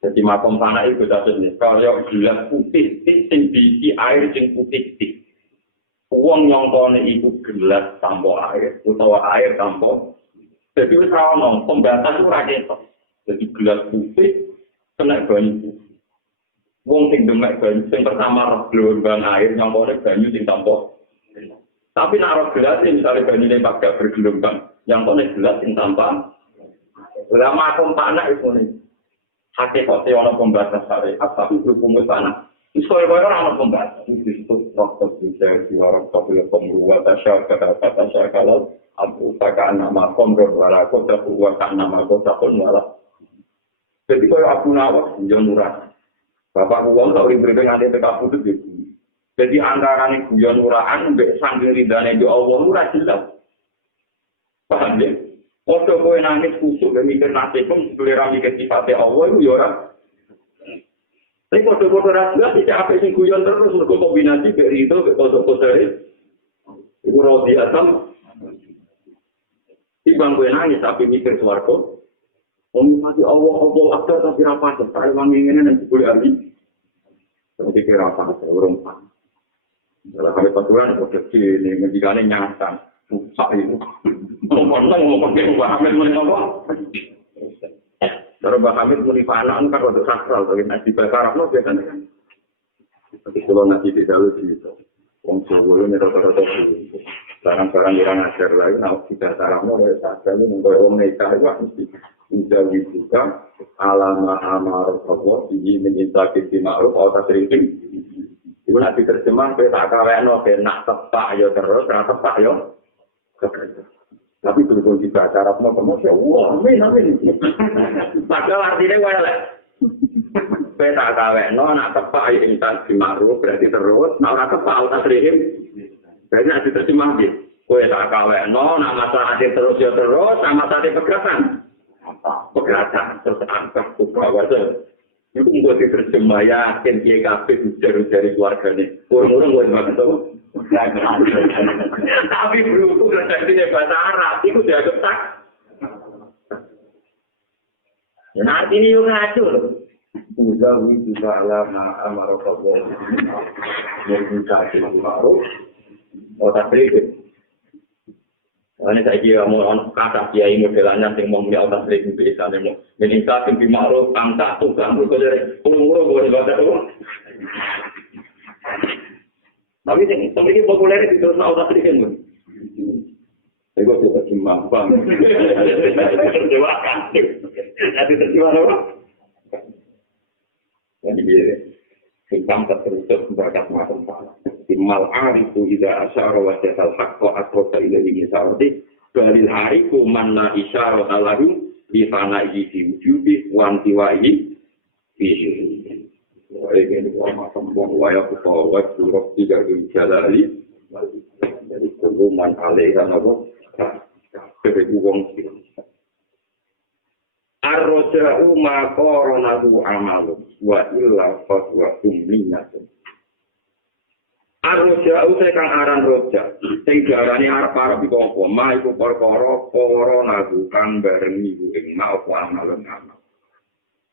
Jadi makom tanah itu tadi kalau gelas putih, sing biji air sing putih. Uang nyongkone itu gelas tanpa air, utawa air tanpa. Jadi kalau pembatas itu rakyat. Jadi gelas putih kena banyu. Wong sing demek banyu sing pertama gelombang air nyongkone banyu sing tanpa. Tapi naruh gelas misalnya banyu ini gak bergelombang, nyongkone gelas sing tanpa. Lama kompak itu nih. Hakikate ana pembatas syariat tapi berhubung ke sana. Iso kaya ora ana pembatas. Disebut proses bisa diwarok kabeh pemruwa tasya kalau aku tak nama komron wala kota buat nama kota pun wala. Jadi kaya aku nawak yo murah. Bapak uang tak diberi nganti tekap putus gitu. Jadi antara nih guyon murahan, mbek sanggeng ridane di Allah murah jelas. Paham ya? Ojo kowe nangis kusuk dan mikir nasibmu, selera mikir sifatnya Allah itu ya orang. Tapi kode-kode rahasia tidak apa yang guyon terus berkombinasi dari itu ke kode-kode itu roti asam. Timbang kowe nangis tapi mikir swarga. Mati Allah akbar tapi rapat saya wangi ini nanti boleh lagi. Tapi kira apa orang pak. Dalam kali paturan itu kecil ini ngejikane nyata susah itu. Ngomong ke Mbak Hamid mulai apa? Kalau Mbak Hamid mulai panah kan untuk sakral, tapi nasi bakar apa biasanya kan? Tapi kalau nasi tidak lucu itu, wong Jawa ini rata-rata itu. Barang-barang yang ngajar lagi, nah kita sarapnya oleh sakral ini untuk orang mereka itu mesti. Menjauhi juga alama amar Allah ini meminta kita ma'ruf atau sering itu nanti terjemah kita kaweno nak tepak ya terus nak tepak ya tapi betul kita cara promosi wah amin padahal artinya wae kita kaweno nak tepak ya minta ma'ruf berarti terus nak ora tepak atau sering berarti nanti terjemah gitu kita kaweno nak masalah terus ya terus sama tadi pergerakan pergerakan terus angkat bahwa itu membuat terjemah yakin GKP dari keluarganya orang-orang buat banget tuh tapi berhubung redaksinya bahasa Arab itu dianggap tak nah ini yang ngacur udah itu alama amarokobol yang bisa dimaru otak berikut. Ini saya kira mau kata kiai modelannya yang mau punya otak sering misalnya mau meningkat yang dimakruh tangkap tukang itu dari umur boleh baca tuh. Tapi yang sebenarnya populer itu terus otak sering kan. Saya juga cuma bang. Terjemahan. Nanti terjemahan apa? Jadi dia tentang terus berkat macam apa. Mal arifu ida asyara wa jasal haqqa atroka ilahi isawati balil hariku manna isyara alahu di fana'i di wujudi wantiwa'i visi ini macam waya kutawat surah tiga jalali jadi keluman alaihan apa kebeguang arroja'u ma koronadu amalu wa illa fatwa umliyatun Arroja usai kang aran roja, sing diarani arep-arep iku apa? Ma iku perkara nagu kang barengi ing ma apa amalun amal.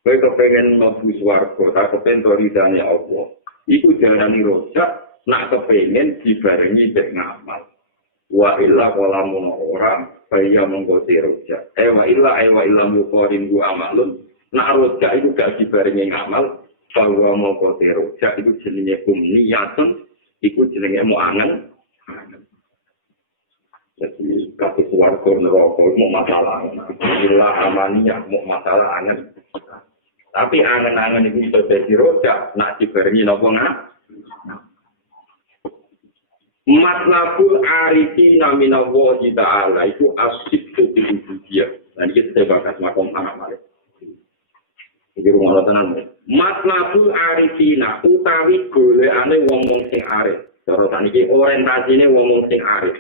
Kowe kepengin mlebu swarga, ta kepengin ridane apa? Iku diarani roja, nak kepengin dibarengi mek ngamal. Wa illa qalamun ora, kaya monggo roja. Wa illa muqarin bu amalun. Nak roja iku gak dibarengi ngamal, bahwa monggo roja iku jenenge umniyatun. Iku jenenge mau angen. Jadi kasih keluarga neraka mau masalah. Bila amaniyah mau masalah angen. Tapi angen-angen itu bisa jadi rojak. Nak dibarengi nopo ngah. Matlabul arifina minallahi ta'ala itu asyidku bilubudiyah. Dan ini saya bakal semakom anak-anak. Iki rumah tenan. Matlabul arifina utawi golekane wong-wong sing arif. Cara saniki orientasine wong-wong sing arif.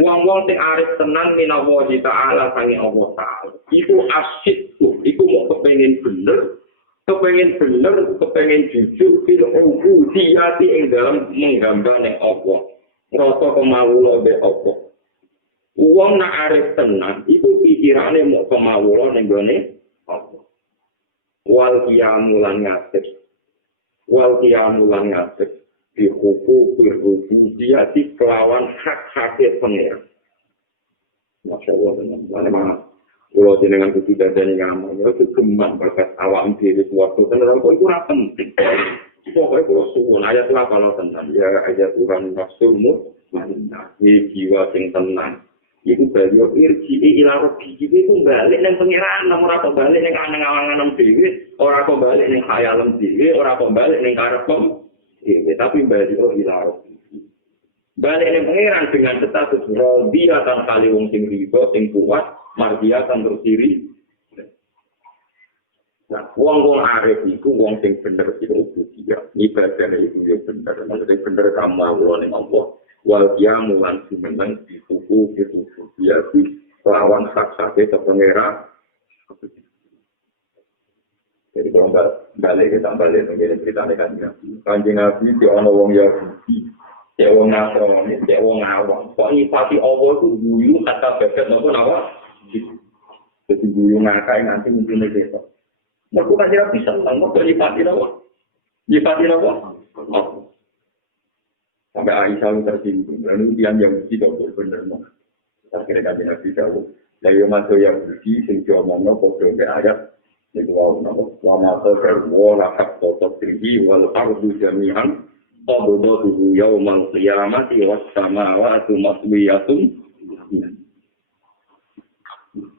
Wong-wong sing arif tenan minallahi ta'ala sange Allah Ta'ala. Iku asyidku, iku mau kepengin bener Kepengen bener, kepengen jujur, fil ubudiyati ing dalam menggambane Allah. Ngrasa kemawula mbek Allah. Wong nak arep tenang, iku pikirane mau kemawula ning gone Allah. Wal qiyamulan ngasih. Wal qiyamulan ngasih. Di hukum berhubudiyati kelawan hak-haknya pengira. Masya Allah, teman-teman. Kalau jenengan kudu dadane ngamal, itu gembang berkat awak dhewe waktu tenan kok iku ora penting. Pokoknya kalau suwun ayat lah kalau tenang, ya ayat Tuhan nafsumu mana ini jiwa sing tenang. Iku bali irji ila rabbi itu balik nang pangeran, ora kok balik ning angan-angan dhewe, ora kok balik ning khayalem dhewe, ora kok balik ning karepem dhewe, tapi bali ila rabbi. Balik ning pangeran dengan status radiyatan kali wong sing riba sing kuat. Mardiatan berdiri. Nah, wong arif itu wong sing bener itu dia. Ibadahnya itu dia bener. Maksudnya bener kamu ning Allah. Wal qiyamu lan sumeneng di hukum itu dia di lawan hak-hak pengira. Jadi kalau balik kita balik menjadi cerita kan Kanjeng Nabi di ana wong Yahudi. Cek wong Nasrani, cek wong awam. Kok nyipati Allah itu guyu kata bebet napa? Jadi guyu ngakai nanti mungkin besok. Mereka kasih rapi senang, mereka nyipati apa? Nyipati apa? Sampai Aisyah tersinggung, lalu dia yang tidak benar. Akhirnya kasih rapi jauh. Lalu masuk yang bersih, sing ngomong kode ayat. Itu wa masa berwa lakak totok tinggi wal ardu jami'an. Qabdatuhu yaumal qiyamati was samawati maswiyatun.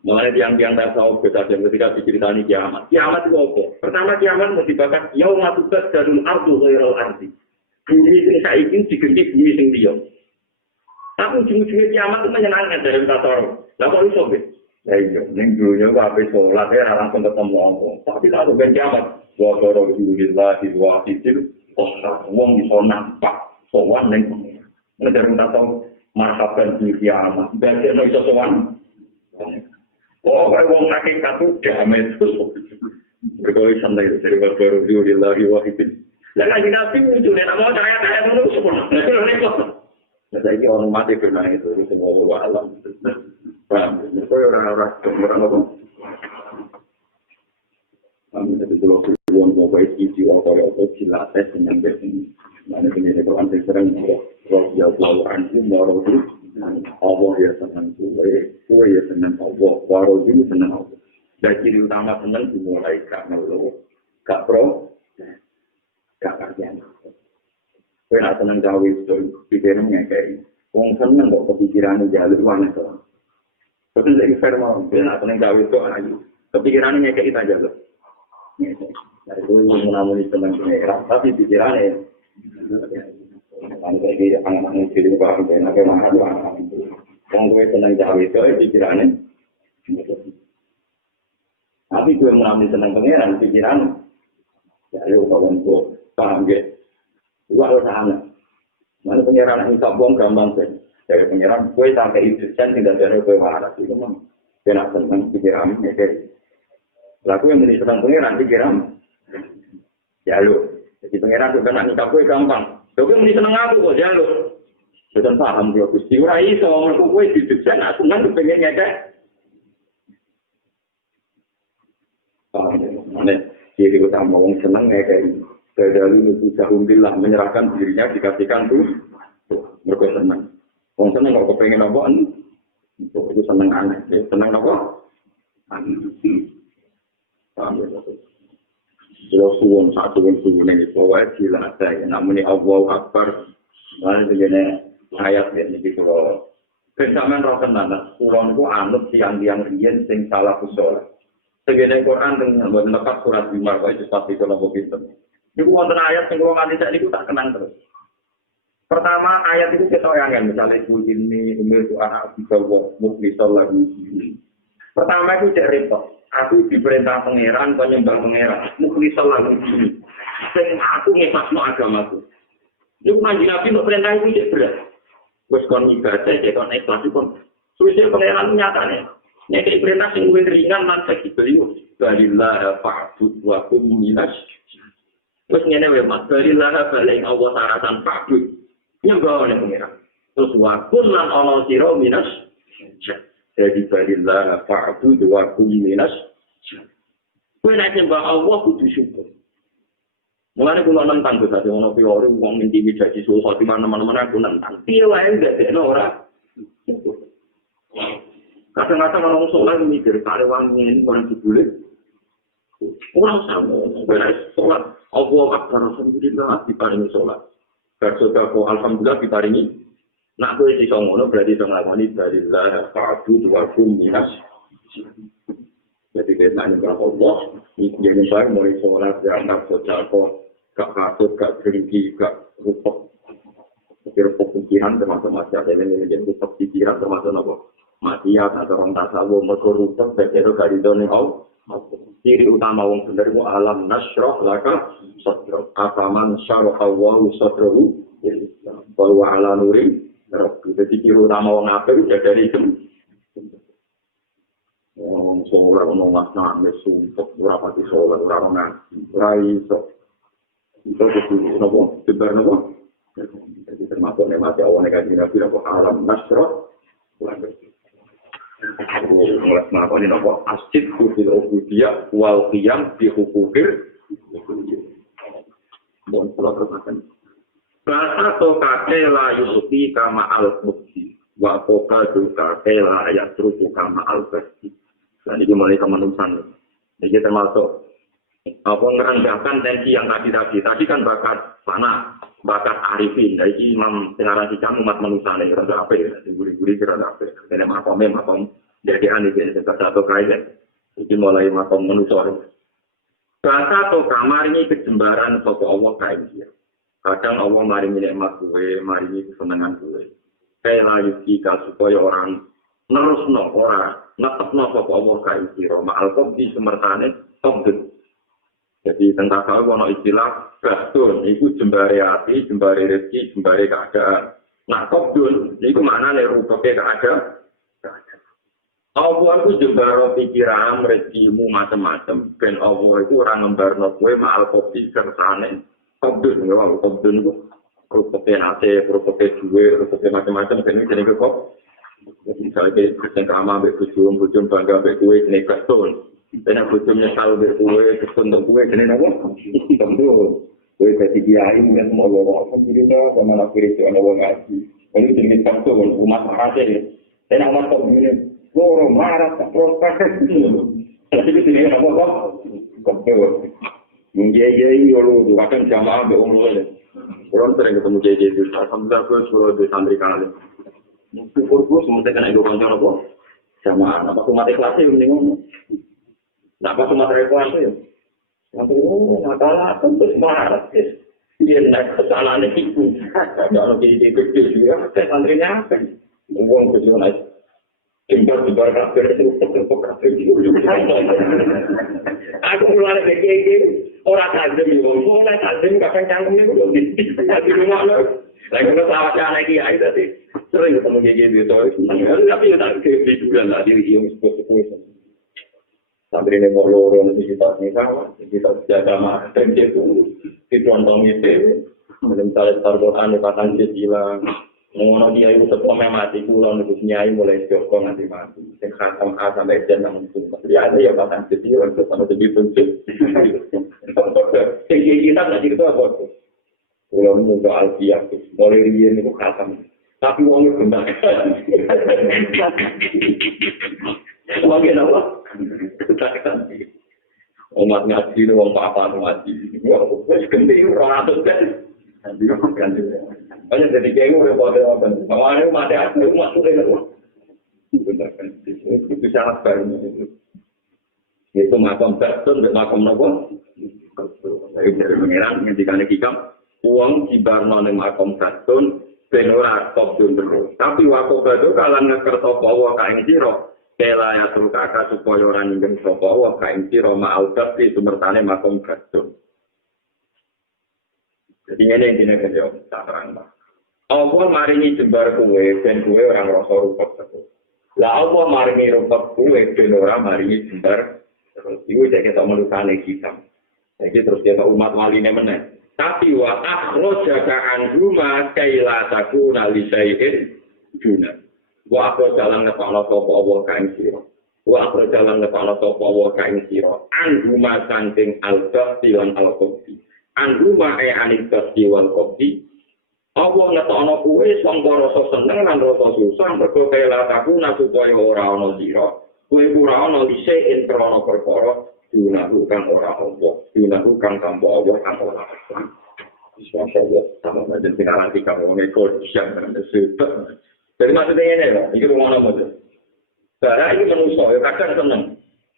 Mulai tiang-tiang tasawuf bertajam ketika diceritani kiamat. Kiamat itu apa? Pertama kiamat mensibahkan yaumatubat darul ardu ghairal ardi. Bumi sing saiki diganti bumi sing liya. Tapi ujung-ujungnya kiamat itu menyenangkan dari tasawuf. Lah kok iso be? Lah iya, ning dunya kok ape salat ya langsung ketemu Allah. Tapi kalau ben kiamat, wa qarabillahi wa fitil wong iso nampak sowan ning dari tasawuf marhaban di kiamat. Ben iso sowan. Oh, kalau wong hakikat itu damai terus. Berkali santai dari baru di lagi wahidin. Dan lagi nabi muncul, mau cahaya dulu semua. Nah, saya orang mati pernah itu semua alam. Paham? Kalau orang apa? Kami tadi dulu uang mobile isi atau silates dengan ini. Mana punya orang sering roh ya bawaan itu mau itu. Allah ya senang kue ya senang Allah, waro juga senang Allah. Dan ciri utama senang dimulai karena Allah. Gak pro, gak kerjaan. Kue nak senang gawe itu, pikirannya kayak wong senang kok kepikirannya jalur mana tuh. Betul dari firman, kue nak senang gawe itu aja. Kepikirannya kayak kita jalur. Dari itu menamuni senang pengeran, tapi pikirannya sampai dia anak-anak jadi baru dan bagaimana anak itu. Yang gue senang jauh itu pikirannya. Tapi gue mengambil senang pengeran pikiran. Jadi kawan gue paham gitu. Gue harus sana. Mana pengeran yang tak buang gampang sih. Dari pengeran gue sampai itu sen tidak ada gue marah itu memang. Dia nak senang pikirannya kayak. Lalu yang menjadi senang pengeran pikiran. Ya lu. Jadi pengeran juga nak nikah gue gampang. Tapi muni seneng aku kok jalur. Sudah paham dia Gusti ora iso mergo kowe didesain aku nang pengen ngekek. Paham. Ane jadi utama wong seneng ngekek. Dari itu alhamdulillah menyerahkan dirinya dikasihkan tuh. Mergo seneng. Wong seneng kok pengen apa itu seneng aneh. Seneng apa? Paham ya. Jelas suwon satu yang suwon ini bahwa jelas saya namanya Allahu Akbar lalu begini ayat ini kalau pencaman roh tenan kulon itu anut tiang-tiang riyen sing salah usul segene Quran dengan lepas surat 5 itu pasti kalau begitu itu wonten ayat sing kula nganti sak niku tak kenang terus pertama ayat itu ketoyangan misalnya ibu ini itu anak dibawa muklisol lagi pertama itu cek repot. Aku diperintah pangeran, penyembah pangeran, mukhlisal lagu ini. Sing aku ngemasno agamaku. Itu kanjeng Nabi untuk perintah itu cek berat. Wes kon ibadah, cek kon ikhlas kon. Suwe pangeran nyatane. Nek perintah sing luwih ringan lan fleksibel balillah fa'bud wa kum minas. Terus ngene wae Mas, balillah balik Allah taratan fa'bud. Yang bawa nek pengira. Terus wa kun lan ana sira minas. Jadi balillah fa'bud wa kum minas. Kowe nek nyembah Allah kudu syukur. Mulane kula nentang Gus ade ono teori wong intimidasi suhu di mana-mana aku nentang. Piye wae ndekno ora. Kadang-kadang orang sholat mikir kali wangi ini orang dibully. Orang sama beres sholat. Allah akbar alhamdulillah diparingi sholat. Bersyukur alhamdulillah diparingi. Nak kowe iso ngono berarti iso nglakoni barillah fa'bud wa kum minas. Jadi kita nanya Allah, yang baik mulai sholat, jangan sodako, gak kasut, gak berhenti, gak rupuk. Rupuk pikiran termasuk masyarakat ini, jadi rupuk pikiran termasuk apa? Maksiat atau orang tasawuf, mereka rupuk, begitu dari dunia Allah. Ciri utama orang benar itu alam nasroh laka sodroh. Afaman syarah Allahu sodrohu, bahwa ala nuri. Jadi ciri utama orang apa itu dari itu. Orang sholat, orang nangis, sumpah, berapa di sholat, orang ngaji, raiso. Itu nopo, sebar nopo. Jadi termasuk nemati awal negatif nabi nopo alam nasroh. Melakukan ini nopo asyid kufil ubudiyah wal qiyam bihukukir. Mohon pulau terbakan. Bahasa tokate la yusuti kama al-qudsi. Wa pokadu kakela ayat ruku kama al-qudsi. Dan ini mulai kemanusiaan. Jadi termasuk merendahkan tensi yang tadi. Tadi kan bakat panah, bakat arifin. Jadi imam pengarasikan umat manusia ini rada apa ya? Guri-guri rada apa? Ini makom jadi aneh ini satu kaitan. Jadi mulai makom manusia. Bahasa atau kamar ini kejembaran sopo Allah kain dia. Kadang Allah maringi nikmat gue, maringi kesenangan gue. Kayak layu jika supaya orang nerusno ora netepno sapa Allah kae sira ma'al qabdi semertane qabd. Jadi tentang kalau ono istilah basdun iku jembare ati, jembare rezeki, jembare keadaan. Nah qabdun iku maknane rupae keadaan. Allah itu jembaro pikiran rezekimu macam-macam ben Allah itu ora ngembarno kowe ma'al qabdi kersane qabdun lho qabdun iku rupae ate, rupae duwe, rupae macam-macam ben jenenge kok. Jadi misalnya kerja sama ambil bujum bangga ambil kue jenis kesun. Dan bujum nyesal ambil kue kesun dan kue jenis apa? Tentu. Kue jadi kiai yang mau lorong sendiri dah sama nak kiri itu ada orang ngaji. Ini jenis kesun umat marah dan umat kau ini lorong marah tak protes. Tapi itu jenis apa kok? Kesun. Menjadi yolo akan jamaah ambil orang. Orang sering ketemu jadi itu. Alhamdulillah gue suruh di santri kali. Syukur semuanya kena ego konco apa? Sama apa mati kelasnya mending ngomong. Nah apa mati kelasnya ya? Nanti masalah terus marah guys. Dia nak kesalahan itu. Kalau jadi gede juga, saya santrinya apa? Ngomong kecil naik. Timbar kafir itu kafir itu. Aku mulai begini orang tajam itu, mulai tajam kadang canggung itu lebih di rumah lo. Lagi kalau sahabatnya lagi aja tadi sering ketemu gitu tapi tak ke juga lah diri yang seperti sampai ini mau lorong di kita jaga mah dan itu ditonton itu mencari Al-Quran katan hilang ngono dia itu sebelum mati pulang itu nyai mulai joko nanti mati yang khatam A sampai Z langsung dia ada ya katan hilang terus sama jadi bentuk kita nggak cerita apa pulau muda Alkitab mulai dia itu khatam tapi uangnya benar. Uangnya apa? Ketakutan. Umat ngaji itu uang apa ngaji? Uang genting 200 kan? Banyak jadi kayak gue repot-repot. Awalnya mati aku umat sudah itu. Benar kan? Itu sangat baru. Itu makam tertun dan makam nopo. Dari pengiran ngendikan hikam uang dibarno ning makam tertun. Ben ora kopdun terus. Tapi waktu itu kalan ngekerto bawa kain siro. Kela ya terus kakak supaya orang ingin sapa wa kain siro ma'audat di sumertane makom gadun. Jadi ini yang kerja tak terang. Allah maringi jembar kue dan kue orang rasa rupak terus. Lah Allah maringi rumput kuwe ben ora maringi jembar. Terus iku cek kita melukane kita. Jadi terus kita umat waline meneh. Tapi wa akhrajaka anhuma kaila takuna li syai'in duna. Wa akhrajaka ngetokno sapa Allah kaing sira. Wa akhrajaka ngetokno sapa Allah kaing sira. Anhuma saking al-qasti lan al-qasti. Anhuma al-qasti wal qasti. Allah ngetokno kuwe sangka rasa seneng lan rasa susah mergo kaila takuna supaya ora ana sira. Kuwe ora ana li syai'in krana perkara dilakukan orang Allah, dilakukan tanpa Allah, tanpa orang Islam. Masya Allah, sama saja sekarang kita mengekor siang dan sesuatu. Jadi maksudnya ini lah, ini rumah nama saja. Karena ini manusia, kadang senang.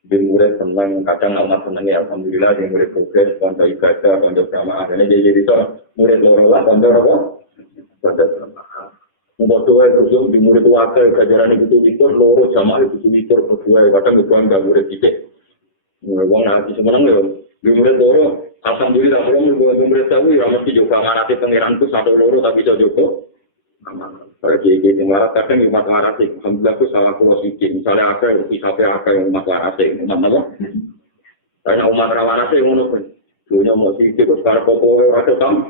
Di murid senang, kadang amat senang ya. Alhamdulillah, di murid progres, konco ibadah, konco jamaah. Ini jadi itu murid orang lah, konco apa? Konco jamaah. Untuk doa itu, di murid wakil, kajaran itu, loro jamaah itu, berdua. Kadang itu enggak murid titik. Wong nanti semenang ya, di murid loro, alhamdulillah belum di murid tahu ya mesti juga ngarati pangeran itu satu loro tapi bisa juga. Pergi ke Marat kadang umat Marati, alhamdulillah itu salah kurosiki. Misalnya apa yang umat Marati, umat apa? Karena umat Marati yang ngono pun, dunia mau sih itu sekarang popo rasa tam.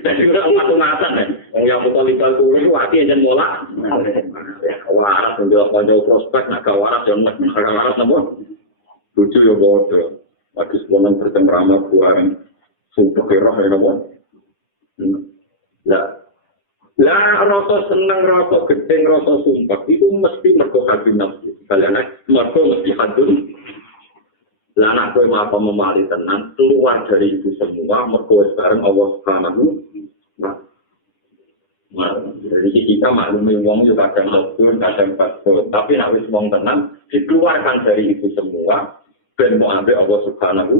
Jadi umat umatan ya, yang betul itu itu hati yang molak. Waras untuk panjang prospek, nak waras yang waras namun lucu ya bodoh. Lagi sebelum bertengkrama buang sumpah kerah ya namun. Lah rasa senang, rasa gedeng, rasa sumpah itu mesti mergo hadun nafsu. Kalian mergo mesti hadun. Lah anak kowe apa memali tenang keluar dari itu semua mergo sekarang Allah Subhanahu wa jadi kita maklumi wong juga kadang lesun, kadang pasut. Tapi nak wis wong tenang, dikeluarkan dari itu semua, dan mau ambil Allah Subhanahu.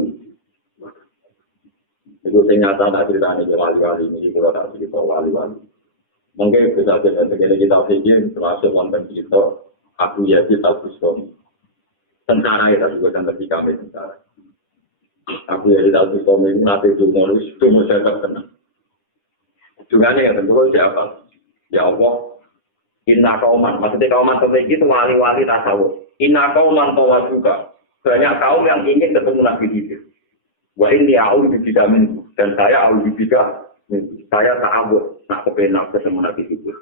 Itu ternyata tak cerita ini wali-wali ini, kalau tak cerita wali-wali. Mungkin bisa jadi kita pikir termasuk wonten kita, Abu Yazid Al-Bustami. Tentara kita juga dan ketika kami tentara. Abu Yazid Al-Bustami ini nanti itu mau saya tenang. Jumlahnya yang tentu siapa? Ya Allah, inna kauman. Maksudnya kauman terbaik itu wali-wali tasawuf. Inna kauman tawa juga. Banyak kaum yang ingin ketemu Nabi Khidir. Wa inni a'udzubika minhu. Dan saya a'udzubika minhu. Saya ta'awud. Nak kebenar ketemu Nabi Khidir.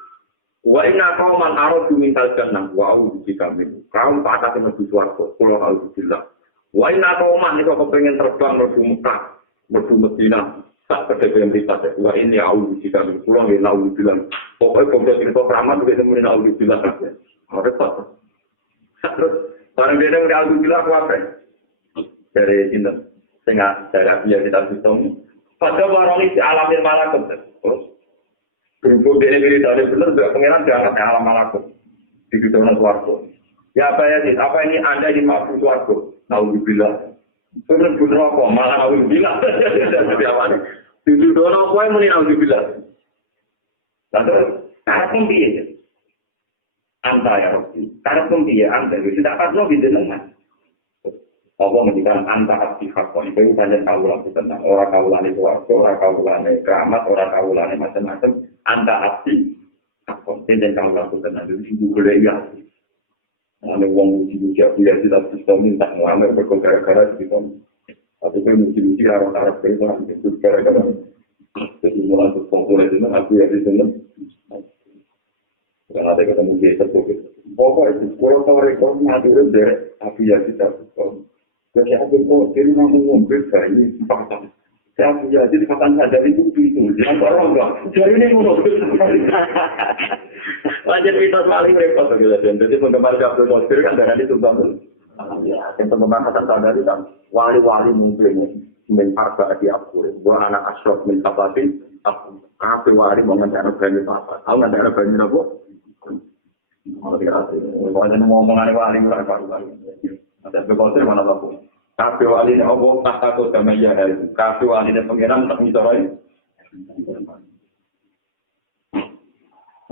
Wa inna kauman aradu mintal jannah. Wa a'udzubika minhu. Kaum patah menuju swarga. Kula a'udzubillah. Wa inna kauman itu kepengen terbang menuju Mekah, menuju Madinah. Tak yang kita kedua ini awal jika pulang di awal bilang pokoknya kompleks itu keramat juga temuin awal bilang saja harus apa terus barang dia dari awal bilang apa dari sini sehingga dari dia kita hitung pada barang ini alamin malakut terus berhubung dia ini dari benar juga pengiran diangkat alam malakut di gedung suarco ya apa ya sih apa ini anda di mampu suarco awal bilang terus rokok malah awal bilang jadi apa nih Dulu dono kowe muni auzubillah. Lalu karep piye? Anta ya Rabbi. Karep piye anta wis tak padha jenengan. Apa ngendikan anta abdi hakon itu banyak kawula tenang. Ora kawulane swarga, ora kawulane keramat, ora kawulane macam-macam. Anta abdi hakon den kawula tenang iki boleh ya. Ana wong sing dia tidak bisa minta ngambil berkara-kara gitu. Tapi kan mesti harus berjalan itu gara-gara jadi mulai populer itu aku ya di sana. Karena ada ketemu dia seperti pokok itu kalau tahu rekor ngatur deh aku ya kita betul. Jadi aku pun kira mau ngombe kayak pasang. Saya punya jadi kapan sadar itu jangan orang enggak. Jadi ini mau Wajar kita paling repot gitu dan jadi penggemar Abdul Mosir kan darah itu bangun. Ya, yang penggemar Hasan Sadari kan wali-wali mungkin min harba di aku. Gua anak asrof min kabatin aku. Aku wali mau ngejar berani apa? Tahu ngejar berani apa? Kalau dikasih, pokoknya mau mengenai wali mulai wali. Ada berkonser mana apa? Kafe wali ini apa? Tak takut sama dia. Kafe wali ini pengiran tak misalnya.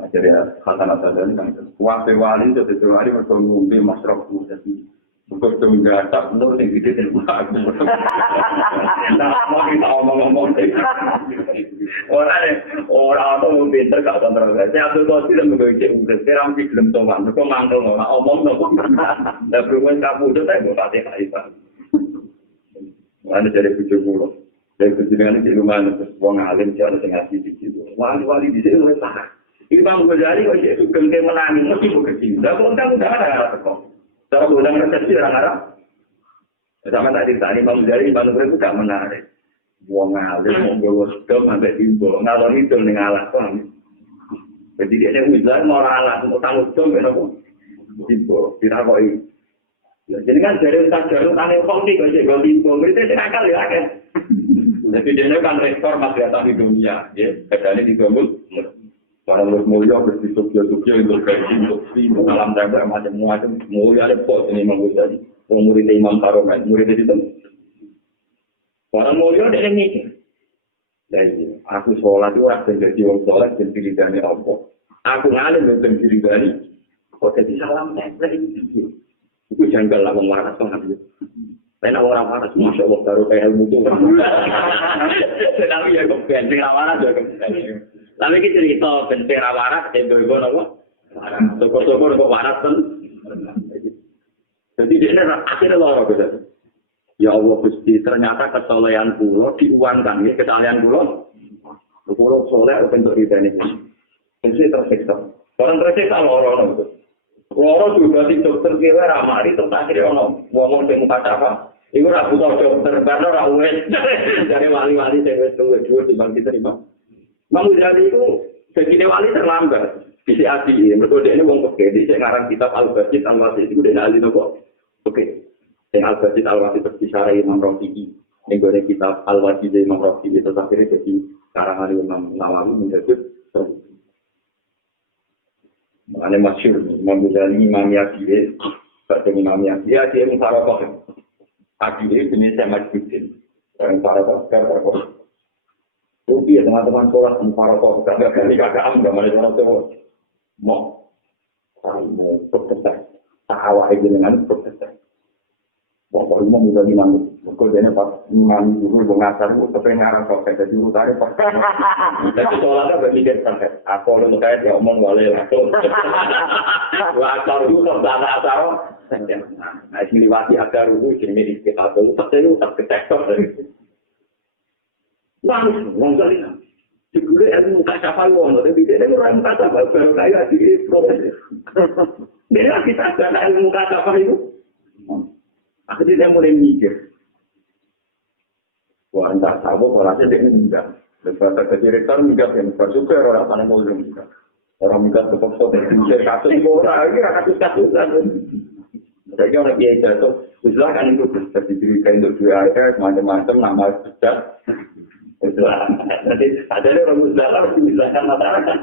Jadi Hasan Sadari kan. Kafe wali jadi wali bertemu di masyarakat jadi. Bukan enggak tak nur yang gitu aku. Nah, mau kita ngomong-ngomong deh. Orang tuh pinter gak kontroversi. Aku tuh tidak begitu. Sekarang di film teman, aku mantul ngomong. Nah, berumur kamu itu saya mau pakai kaisa. Mana jadi bujuk pulau. Dari perjuangan di rumah terus uang alim siapa yang ngasih di situ. Wali-wali di sini mulai parah. Imam Ghazali kok jadi gengke menangis mesti begitu. Dah undang udah ada kok. Kalau undang resepsi orang Arab. Sama tadi Imam Ghazali Imam Ghazali itu gak menarik. Uang alim mau bawa sedom sampai timbul. Ngalor itu dengan alat paham. Jadi dia udah mau alat mau tanggung jawab kenapa? Timbul. Tidak kok ini. Jadi kan dari jalur aneh politik aja gak timbul. Itu akal ya kan. Jadi dia kan rektor masyarakat di dunia. Ya, kerjanya di Gambut. Para mulia bersih-sukya-sukya untuk gaji, untuk alam dagang macam-macam. Mulia ada pot ini Imam Ghazali. Murid Imam Karomen, murid itu. Para mulia ada yang mikir. Jadi, aku sholat itu orang jadi orang sholat dan pilih dari Allah. Aku ngalir dan pilih dari. Kok jadi salam tempel itu. Itu janggal lah orang waras banget. Karena orang waras, Masya Allah, baru kayak ilmu itu. Tapi ya kok benteng waras juga. Tapi kita cerita bentera waras, itu apa? Syukur-syukur kok waras kan. Jadi dia akhirnya lorong gitu. Ya Allah Gusti, ternyata kesolehan pulau diuangkan ya kesalahan pulau. Pulau soleh untuk ridani. Jadi tersiksa. Orang tersiksa lorong itu. Lorong juga di dokter kira ramari terus akhirnya ngomong dengan apa? Iku ra butuh dokter, karena ra wes. Dari wali-wali saya wes tunggu dibang diterima. Imam Ghazali itu jadi wali terlambat. Bisi adi, mereka ini wong peke, di ngarang kitab Al-Basit Al-Wasit itu udah ahli nopo. Oke, yang Al-Basit Al-Wasit berbicara Imam Rafi'i, yang gue kitab Al-Wasit Imam Rafi'i itu akhirnya jadi karangan Imam Nawawi menjadi makanya masyhur Imam Ghazali Imam Yafi'i, baca Imam Yafi'i, dia Musarokoh. Akhirnya jenis Majduddin, orang Musarokoh. Rupi ya teman-teman sholat Musarokoh, gak balik agak malah orang tua. Mau berkesan, tak awal dengan berkesan. Pokoknya mau bisa dimana, kerjanya pas mengambil dulu mengasar, tapi ngarang pakai jadi utara pas. Jadi soalnya berpikir pakai, aku lu kayak dia omong boleh lah. Wakar dulu kalau tak tahu, nah siliwati agar dulu jadi kita tahu, tapi lu tak ketektor. Wong kali. Dulu ilmu kasafal wong, tapi dia orang kasafal baru kaya di proses. Dia kita ada ilmu kasafal itu. Akhirnya dia mulai mikir. Wah, entah tahu polanya dia enggak. Lepas ke direktur enggak yang bersuka orang paling mau juga. Orang enggak berfokus di kasus orang ini kasus-kasusan. Saya kira orang biasa itu, silakan itu berdirikan untuk dua macam-macam nama besar. Jadi ada orang Muslim harus dibilangkan masyarakat.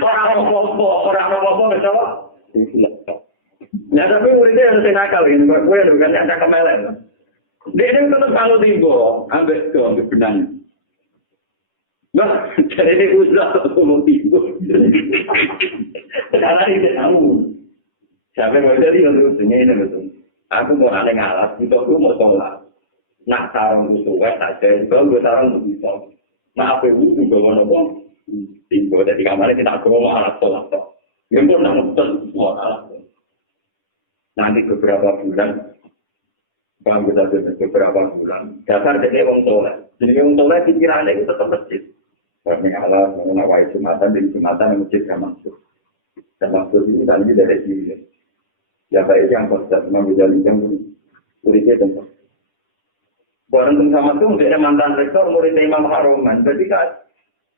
Orang ngomong bersama. Ya tapi muridnya harus nakal ini, gue bukan ada kemelan. Dia ini tetap kalau timbul, ambil benang. Nah, jadi ini usaha untuk mau timbul. Sekarang ini kamu. Siapa yang mau jadi menurutnya ini betul. Aku mau ada ngalas, itu aku mau sholat. Nak sarang itu wes aja, kalau gue sarang bisa. Nah apa itu juga mau timbul dari kamar kita aku mau alat sholat. Yang pun nak mau alat. Nanti beberapa bulan, bang kita beberapa bulan. Dasar jadi orang soleh. Jadi orang soleh pikirannya itu tetap masjid. Karena Allah menawai Jumatan di Jumatan yang masjid gak masuk. Dan maksud ini tadi dari sini. Ya baik yang positif mengambil yang muridnya tentu. Barang sama itu dia mantan rektor murid Imam Haroman. Jadi kan,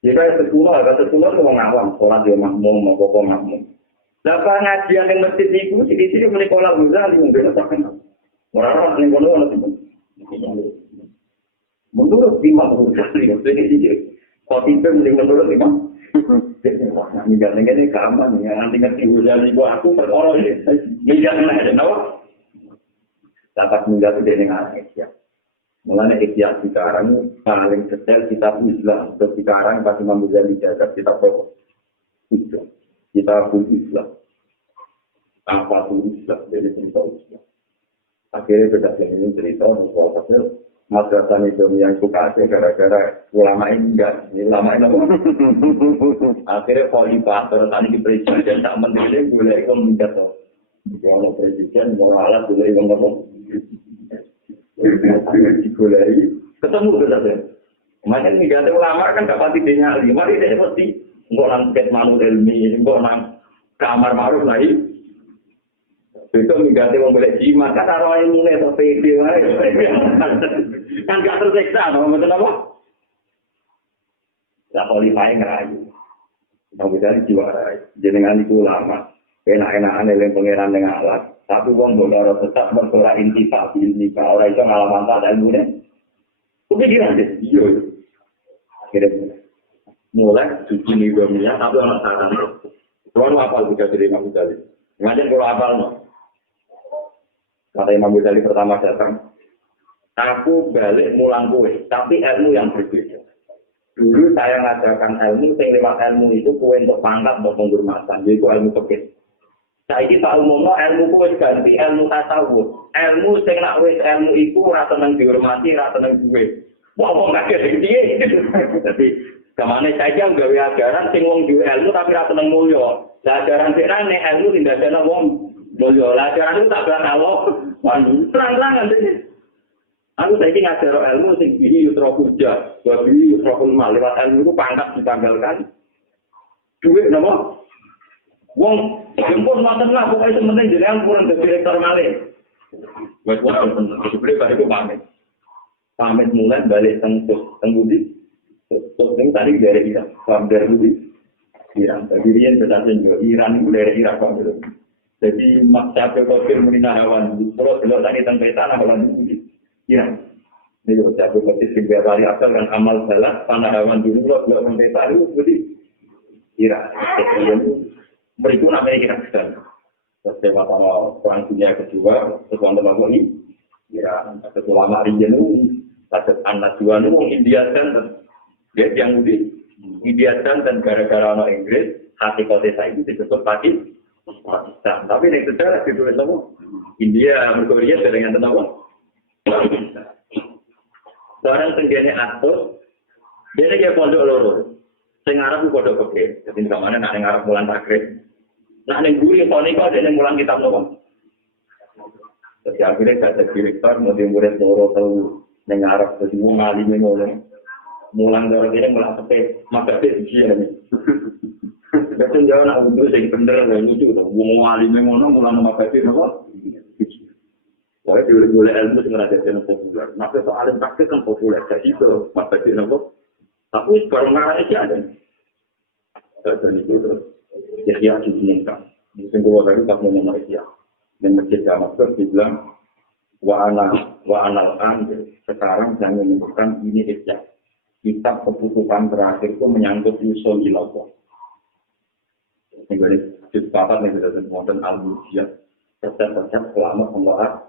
jika sekolah itu orang awam, sholat dia makmum, mau pokok makmum. Dapat ngajian yang masjid itu, di sini mulai kolam Ghazali, mungkin terkenal. Orang-orang yang kono nanti menurut Imam Ghazali, jadi khotibah mulai menurut Imam. Nah, minggatnya ini keaman, yang nanti ngerti Ghazali buat aku perkara ini. Minggatnya ada nawa. Dapat minggat itu dengan Aisyah. Mulanya Aisyah sekarang paling detail kitab Islam. Terus sekarang pas Imam Ghazali jaga kitab pokok. Itu. Kita pun Islam. Apa tuh jadi simpel. Akhirnya berdasarkan ini cerita bahwa madrasah itu yang suka aja gara-gara ulama ini enggak, ulama ini akhirnya polipator tadi di presiden tak menteri boleh komunitas kalau presiden moralat boleh ngomong boleh ketemu berdasarkan. Makanya ini gak ada ulama kan gak pasti dia nyali, mari dia pasti nggak nangket malu ilmi, nggak nang kamar maruf lagi. Itu mengganti orang boleh jimat, kata orang ilmu ini atau PD, kan gak terseksa, betul apa? Nah, qualify ngerayu. Kalau kita dijuara, jenengan itu lama, enak-enakan yang pengeran dengan alat. Tapi orang boleh tetap berkurang intifak, orang itu ngalaman tak ada ilmu ini. Kepikiran deh, iya. Akhirnya mulai suci nih dunia, tapi orang saran. Kalau apa juga dari Imam Ghazali. Ngajar kalau apa no? Kata Imam Ghazali pertama datang, aku balik mulang kue, tapi ilmu yang berbeda. Dulu saya ngajarkan ilmu, yang lewat ilmu itu kue untuk pangkat, untuk penghormatan, yaitu ilmu fikih. Saya kita umumnya ilmu kue ganti ilmu tasawuf. Ilmu yang nak wes ilmu itu rasa seneng dihormati, rasa seneng kue. Wah, nggak kayak dia. Jadi kemana saja gawe ajaran, sing wong duwe ilmu tapi rasa seneng mulya. Ajaran sing nane ilmu tidak ada wong. Mulya ajaran itu tak bilang Allah. Waduh, terang-terangan deh. Aku saiki ngajar ilmu sing bihi yusra hujjah, wa bihi yusra mal. Lewat ilmu itu pangkat ditanggalkan. Duit napa? Wong jemput ngoten lah pokoke sementing jenengan purun dadi direktur malih. Wes wae sebenarnya bariku pamit mulai balik teng budi. Terus tadi dari Irak, dari budi. Iran, dari Iran berdasarkan juga Iran itu dari Irak dulu. Jadi maksa kekosir meninahawan, kalau belum tadi tentang tanah orang budi. Iran. Ini kalau saya berkata sebagai kali asal dan amal salah panahawan dulu kalau belum sampai tahu budi. Iran. Berikut namanya Irak. Setelah perang dunia kedua, setelah terlalu ini, Iran. Setelah Marian ada anak dua nih, India dan dia yang di India dan gara-gara orang Inggris hati kota saya itu disebut Pakistan. Tapi yang sejarah ditulis apa? India Korea dengan apa? Barang tenggine atur, dia kayak pondok loro. Sing Arab pondok keke. Jadi kamane nak ning Arab mulan takrib. Nak ning guri konika ada ning mulan kitab nopo. Jadi akhirnya gak ada direktur, mau murid loro tahu ning Arab jadi wong alime ngono. Mulang dari kene mulang tepe, maka dia ini. Betul jauh nak untuk sing bener lan lucu to. Wong alime ngono mulang maka dia nopo. Wah itu boleh ilmu sing ora dadi populer. Maka soal praktek kan populer jadi itu maka dia nopo. Tapi sekarang ngarang iki ada. Dan itu terus ya diinginkan. Mungkin kalau tadi tak mau Malaysia. Dan masjid Damaskus dibilang wa anal sekarang saya menyebutkan ini isya. Kitab keputusan terakhir itu menyangkut usul ilallah. Ini disepakati yang sudah disebutkan al-Mujiyah. Resep-resep selama pembahasan.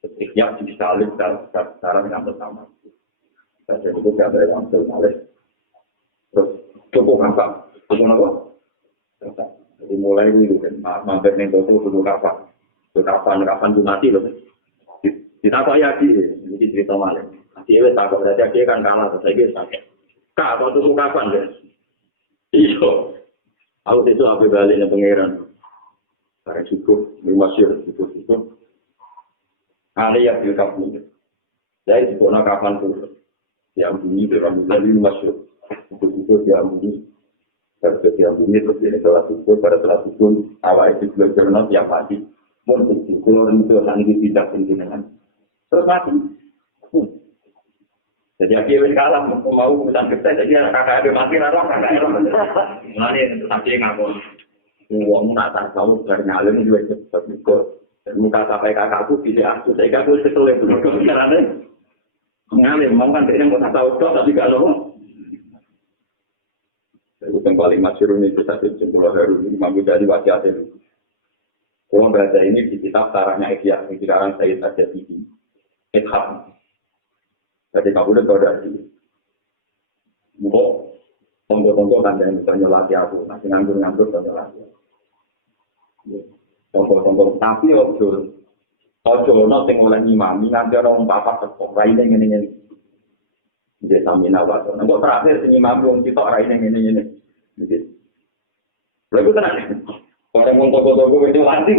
Isya disalib secara yang bersama. Jadi itu tidak ada yang terlalu. Terus cukup apa? Cukup apa? Jadi mulai itu kan, mampir nih itu kapan? Kapan itu mati loh. Kita kok ya ini cerita malah. Dia tak kok saja dia kan kalah, saya dia sakit. Kak, kau tunggu kapan deh? Iyo, aku itu apa baliknya pangeran? Karena cukup, masih cukup. Kali yang dilengkapi ini, saya itu nak kapan pun, yang bunyi dalam bulan ini masuk, cukup yang bunyi, terus yang bunyi terus ini salah cukup pada salah cukup awal itu belum jurnal tiap pagi, untuk cukup itu nanti tidak pimpinan, terus mati. Jadi akhirnya kalah mau urusan kerja, jadi anak kakak ada mati rara kakak era. Mulanya sampai ngapun, uang tak tahu dari ngalim juga cepat ikut. Muka sampai kakakku tidak aku, saya kakak setelah itu karena ngalim, mau kan dia nggak tahu tapi kalau itu yang paling masyhur ini kita Pulau Heru ini mampu jadi wajah itu. Kalau baca ini di kitab Tarahnya Ikhya, sekarang saya saja di Ikhya. Jadi kamu udah tahu dari tonggo-tonggo kan yang bisa nyelati aku, nanti nganggur-nganggur bisa nyelati. Sombong-sombong tapi ojo ono sing oleh imami nganti ana wong papat teko raine ngene-ngene. Dia samina wae. Nek terakhir sing imam wong sitok raine ngene-ngene. Lha kok tenan. Orang wong toko-toko itu lagi.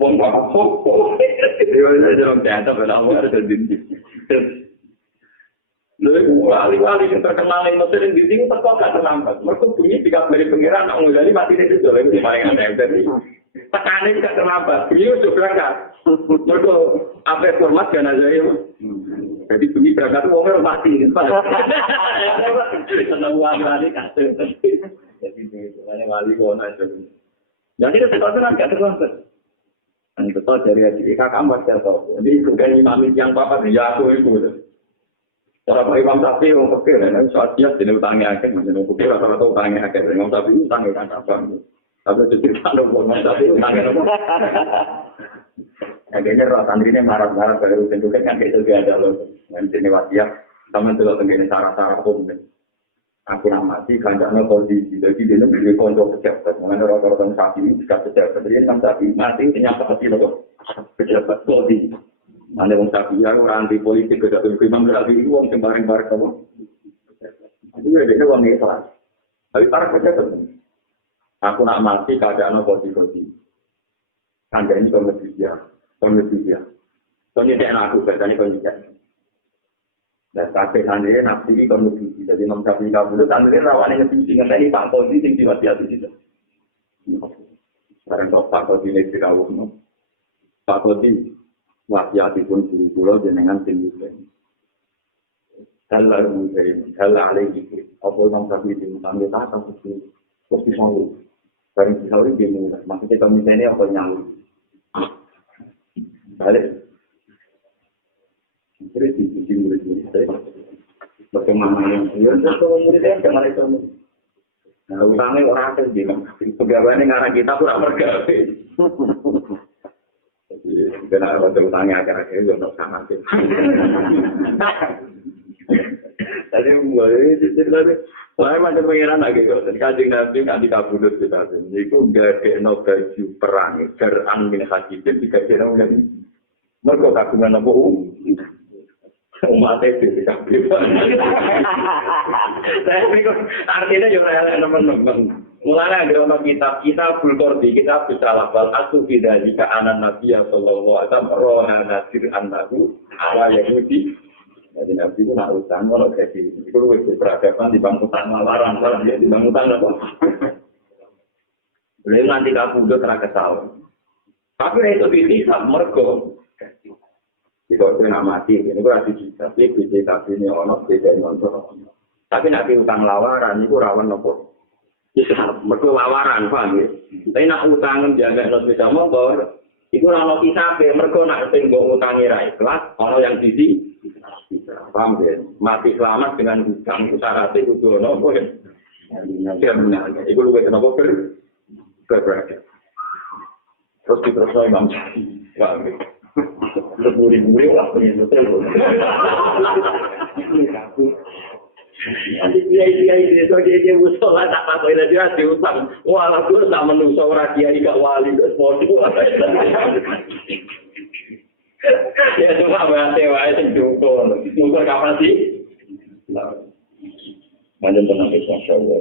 Wong papat teko. Dia orang teater ora ono terjadi. Lalu wali-wali yang terkenal itu sering di sini teko gak terlambat. Mereka bunyi dikabari pengiran, nak mulai mati itu sudah lagi paling aneh dari tekanan gak terlambat. Beliau sudah berangkat. Mereka apa format kan aja ya. Jadi bunyi berangkat itu orang mati. Karena wali-wali kasih. Jadi itu hanya wali kona aja. Jadi itu sekarang gak terlambat. Dan betul dari adik kakak masih tahu. Jadi bukan imam yang papa ya aku itu. Cara Pak Imam Syafi'i wong fikih nek saat dia dene utange akeh menjen wong fikih rata-rata utange akeh Imam Syafi'i utange kan apa. Tapi cerita dong Imam Syafi'i utange apa. Akhirnya rotan ini marah-marah baru tentukan kan itu dia ada loh. Nanti ini wasiat sama juga tenggine cara-cara hukum. Aku amati kandangnya kondisi. Jadi dia beli konco pejabat. Mengenai rata-rata Syafi'i jika pejabat dia kan Syafi'i mati ternyata pasti loh pejabat kondisi. Mana wong Syafi'i orang anti politik gak ada imam Syafi'i itu wong sing bareng-bareng apa. Itu dia wong ikhlas. Tapi para pejabat. Aku nak mati keadaan kondisi. Kandang ini kondisi dia. Kondisi aku bertanya kondisi. Dan sampai sendiri nafsi ini kondisi. Jadi Imam Syafi'i kabur sendiri rawannya ngerti ngerti Pak Kondisi yang diwasiati itu. Sekarang Pak Kondisi ini dikawal. Pak Kondisi wasiatipun guru kula jenengan sing muslim. Kalau muslim, kalau alaihi, apa yang kami diminta tak seperti seperti mau. Dari sekali demo, maksudnya kami ini apa nyali. Balik. Terus di murid-murid saya. Bagaimana yang dia murid-murid jangan itu. Nah, utangnya orang akan bilang, pegawainya ngarang kita pura mergawe. Karena orang terutangnya akhir-akhir itu untuk sama sih. Jadi mulai itu tadi, saya macam pengiran lagi kok. Kajian Nabi nggak dikabulus kita. Itu nggak ada baju perang, garan min hajibin tidak ada lagi. Mereka kagungan apa umat itu tidak bisa. Saya pikir artinya juga teman-teman. Mulanya ada kitab Bulkordi, kitab Bisalah Bal Asu Bida jika anak Nabi Sallallahu Alaihi Wasallam rohana nasir anakku ala Yahudi. Jadi Nabi itu nak utang orang kayak gitu. Itu lebih beragaman di bangkutan malaran, di bangkutan apa? Beliau nanti kamu udah terkesal. Tapi itu bisa mergo. Jika kita mati, ini berarti bisa. Tapi BJKB ini orang beda dengan orang. Tapi nanti utang lawaran itu rawan nopo. Mereka lawaran, paham ya? Tapi nak utangan jaga sepeda motor, itu kalau kita mereka nak tinggal utangi ikhlas, orang yang sisi, paham ya? Mati selamat dengan hutang, itu syaratnya itu nopo ya? Ya benar, itu lebih kenapa berbeda. Terus diteruskan Imam Syafi'i, paham ya? Leburi-buri waktunya itu terus. Nanti kiai-kiai itu dia musola tak apa-apa dia diutang. Wah, aku tak menusuk orang kiai gak wali ke sport. Ya cuma bahasa wae sing cukup. Musuh kapan sih? Manjen tenang itu masyaallah.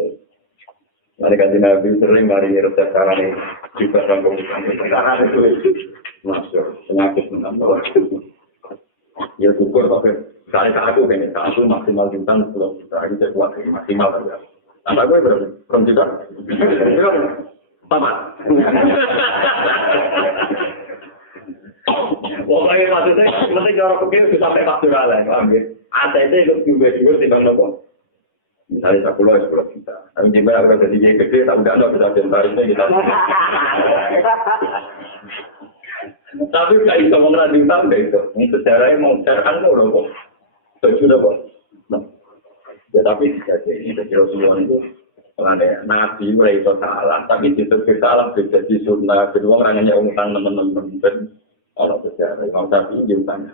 Mari kajian Nabi sering mari resep carane juga rangkung karena itu masuk penyakit menambah. Ya syukur tapi saya aku pengen aku maksimal jutaan 10 juta ini saya kuat maksimal saja. Tambah gue berapa? Berapa juta? Pamat. Pokoknya maksudnya orang pikir bisa sampai faktural lah, paham ya? ATT itu juga di bang nopo. Misalnya 10 juta. Tapi jika aku jadi gede, tak udah nggak bisa jentarisnya kita. Tapi nggak bisa mengelanjutkan itu. Ini sejarahnya mau carikan loh. Sudah kok. Ya tapi ini Rasulullah itu ada nabi mulai itu salah. Tapi itu salah jadi sunnah. Kedua orangnya umumkan teman-teman dan orang sejarah. Kalau tapi diutang.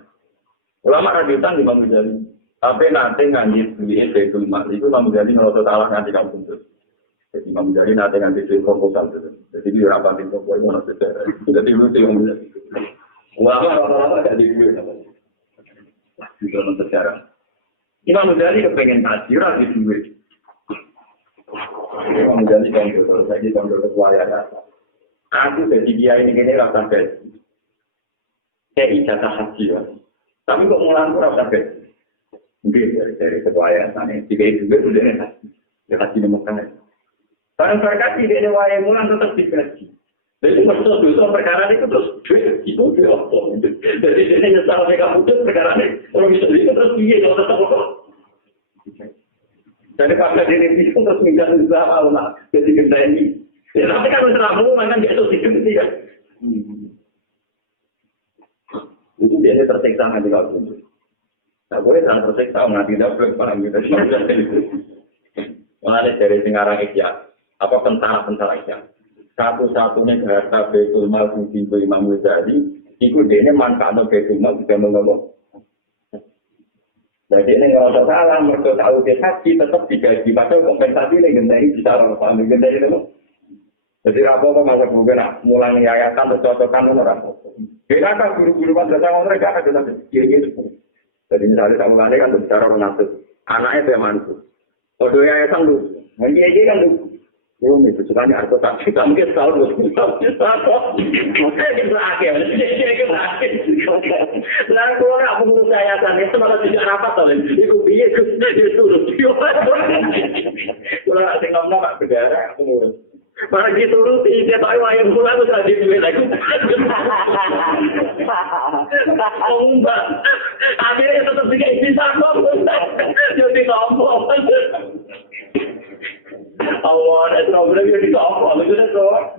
Ulama diutang di Imam Ghazali. Tapi nanti ngaji di itu itu Imam Ghazali kalau salah nanti kamu tuntut. Jadi Imam Ghazali nanti nganti di proposal itu. Jadi di rapat itu boleh mana saja. Jadi lucu Imam Ghazali. Ulama jadi dulu. Di dalam sejarah. Imam Ghazali kepengen kaji di duit. Imam Ghazali kalau saya kalau kesualian. Aku jadi dia ini rasa sampai. Saya ijazah haji. Tapi kok mulang kurang sampai. Mungkin dari kesualian sana. Jika itu sudah ya haji di Mekah. Barang berkati dia wayang mulang tetap digaji. Jadi maksud itu perkara itu terus itu dia apa? Jadi dia nyesal mereka putus perkara ini. Kalau bisa itu terus dia kalau tetap apa? Jadi pada diri itu terus minta usaha Allah. Jadi kita ini. Ya tapi kan seramu kan dia itu diganti kan. Itu dia tersiksa nanti kalau itu. Tak boleh sangat tersiksa nanti dapat barang kita. Mulai dari Singarang Ikhya. Apa tentara Ikhya. Satu-satunya harta Baitul Mal di Imam Ghazali, itu dia manfaatnya Baitul Mal juga mengomong. Jadi ini ngerasa salah, mereka tahu dia haji tetap digaji, padahal kompensasi ini gendai bisa orang gendai itu. Jadi apa masa kemudian mulang yayasan atau cocokan orang. Kita kan guru-guru madrasah mereka kan sudah kiri-kiri. Jadi misalnya kamu kan bicara orang ngatur, anaknya dia mantu. Kalau yayasan lu, dia kan lu. Oh, itu sebenarnya aku tak kita mungkin tahu dulu. Tapi satu, kita akhir, kita akhir. Nah, kalau nggak mengurus saya tadi, sebenarnya tidak rapat oleh itu biaya itu kalau nggak tinggal nggak berdarah, aku ngurus. Para gitu lu dia tahu yang pulang udah di duit lagi. Mbak, akhirnya tetap dikasih sama, jadi ngomong. Allah ada problem yang ditolong, itu dah.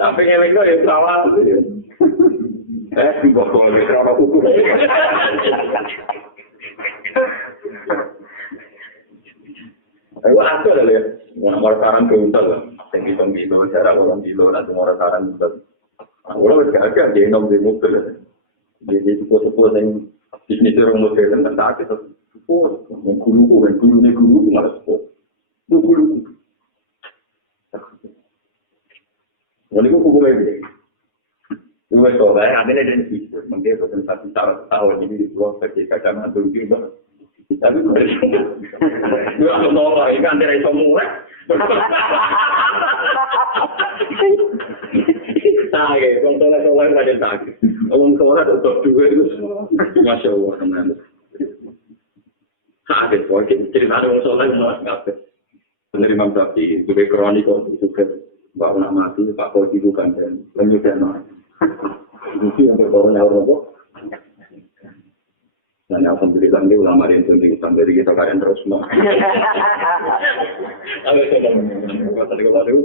Tapi yang itu ya perawat itu. Bokol itu apa kuku? Aku asal dah ya. Nomor sekarang keuntungan lah. Hitung-hitung cara orang kilo nanti nomor sekarang juga. Orang berjaga dia nom di mobil. Jadi sepuh-sepuh yang bisnis orang modern tentang kita. Guru malah sepuh. Dulu. Lalu aku hukum ini. Dua soal, ada yang sih, mungkin pesan satu tahun ini di luar ketika zaman dulu juga. Tapi dua soal, ikan dari semua. Tahu, kalau soal ada tahu. Kalau soal ada dua itu, masya Allah teman. Ada poin cerita ada soal nggak ada. Penerima Sabti, sebagai kronik juga Mbak Nak mati, Pak Koji bukan dan lanjutkan. Itu yang terbarunya orang dan alhamdulillah ini ulama yang penting dari kita kalian terus semua. Ada tadi kalau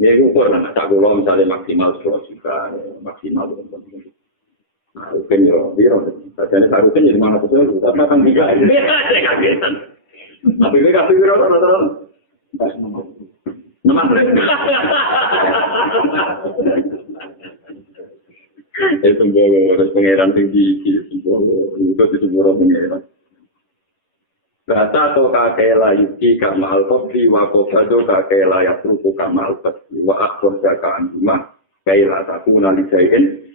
ya itu pernah tak kalau misalnya maksimal 100 juta maksimal. Nah, kan yo, dia rasanya harusnya jadi mana pun itu, tapi kan tidak. Tapi kita pikir orang-orang nama itu harus pengeran tinggi itu disebut pengeran. Kata atau kakela yuki kamal kopi wakofado kakela yatruku kamal kopi wa akhor jakaan rumah kaila takuna lijain.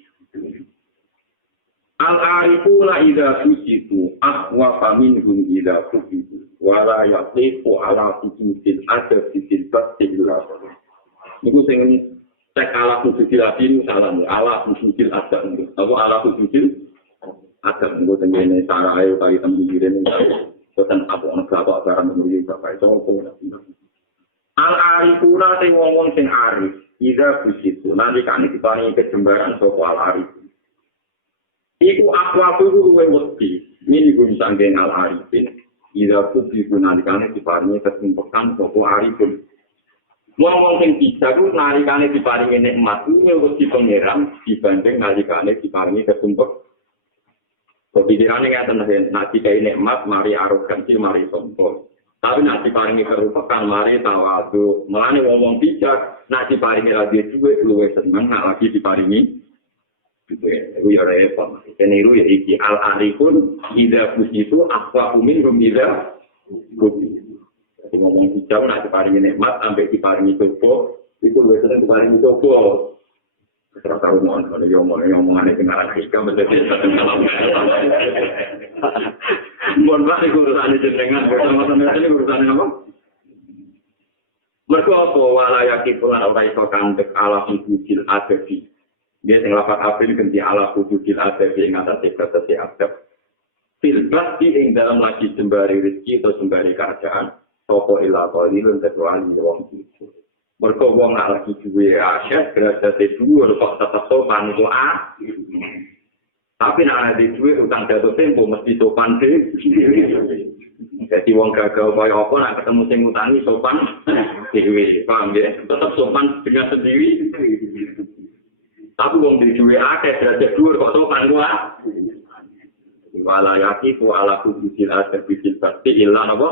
Al-arifu la idha fujitu akwa faminhum idha fujitu wala yaklifu ala fujudil ada fujudil batil itu yang cek ala fujudil adil salam ala fujudil ada atau ala fujudil ada itu yang sarai kali tembirin bukan apa-apa barang menurut bapak itu al-arifu la yang ngomong yang arif idha fujitu nanti kan diparingi kejembaran soal al-arifu iku akwa kudu luwe wedi mini gue bisa ngenal arifin ida kudu nalikane diparingi ketumpekan sapa arifin ngomong sing bisa ku nalikane diparingi nikmat kuwi wedi pangeran dibanding nalikane diparingi ketumpek kepikirane ngaten nek dikai nikmat mari arogansi mari sombong tapi nek diparingi kerupakan mari tawadu melane ngomong bijak nek diparingi lagi duwe luwe seneng nek lagi diparingi itu ya repot. Keniru ya iki al-arifun idza fusitu aqwa minhum idza fusitu. Jadi ngomong hijau, nak diparingi nikmat, sampai diparingi coba, itu lebih seneng diparingi coba. Terus tahu mohon, kalau omongannya dengaran hikam, menjadi satu dalam mohon maaf, urusan jenengan, ini urusan apa? Mereka apa walayaki pulan orang iso kandek ala hujudil adabi. Dia yang lapat April ganti ala hujudil adabi yang atas ekspektasi adab. Filbas di yang dalam lagi sembari rezeki atau sembari kerajaan. Toko ilah qalilun kecuali wong itu. Mereka wong nak lagi duwe asyik derajat dhuwur kok tetep sopan itu Tapi nak ada duwe utang jatuh tempo mesti sopan dhewe. Jadi wong gagal kaya apa nak ketemu sing utangi sopan dhewe. Paham ya? Tetap sopan dengan sendiri. Tapi wong duwe akeh derajat dhuwur kok sopan kuwi. Wala yaqifu ala kudil adab bil basti illa napa?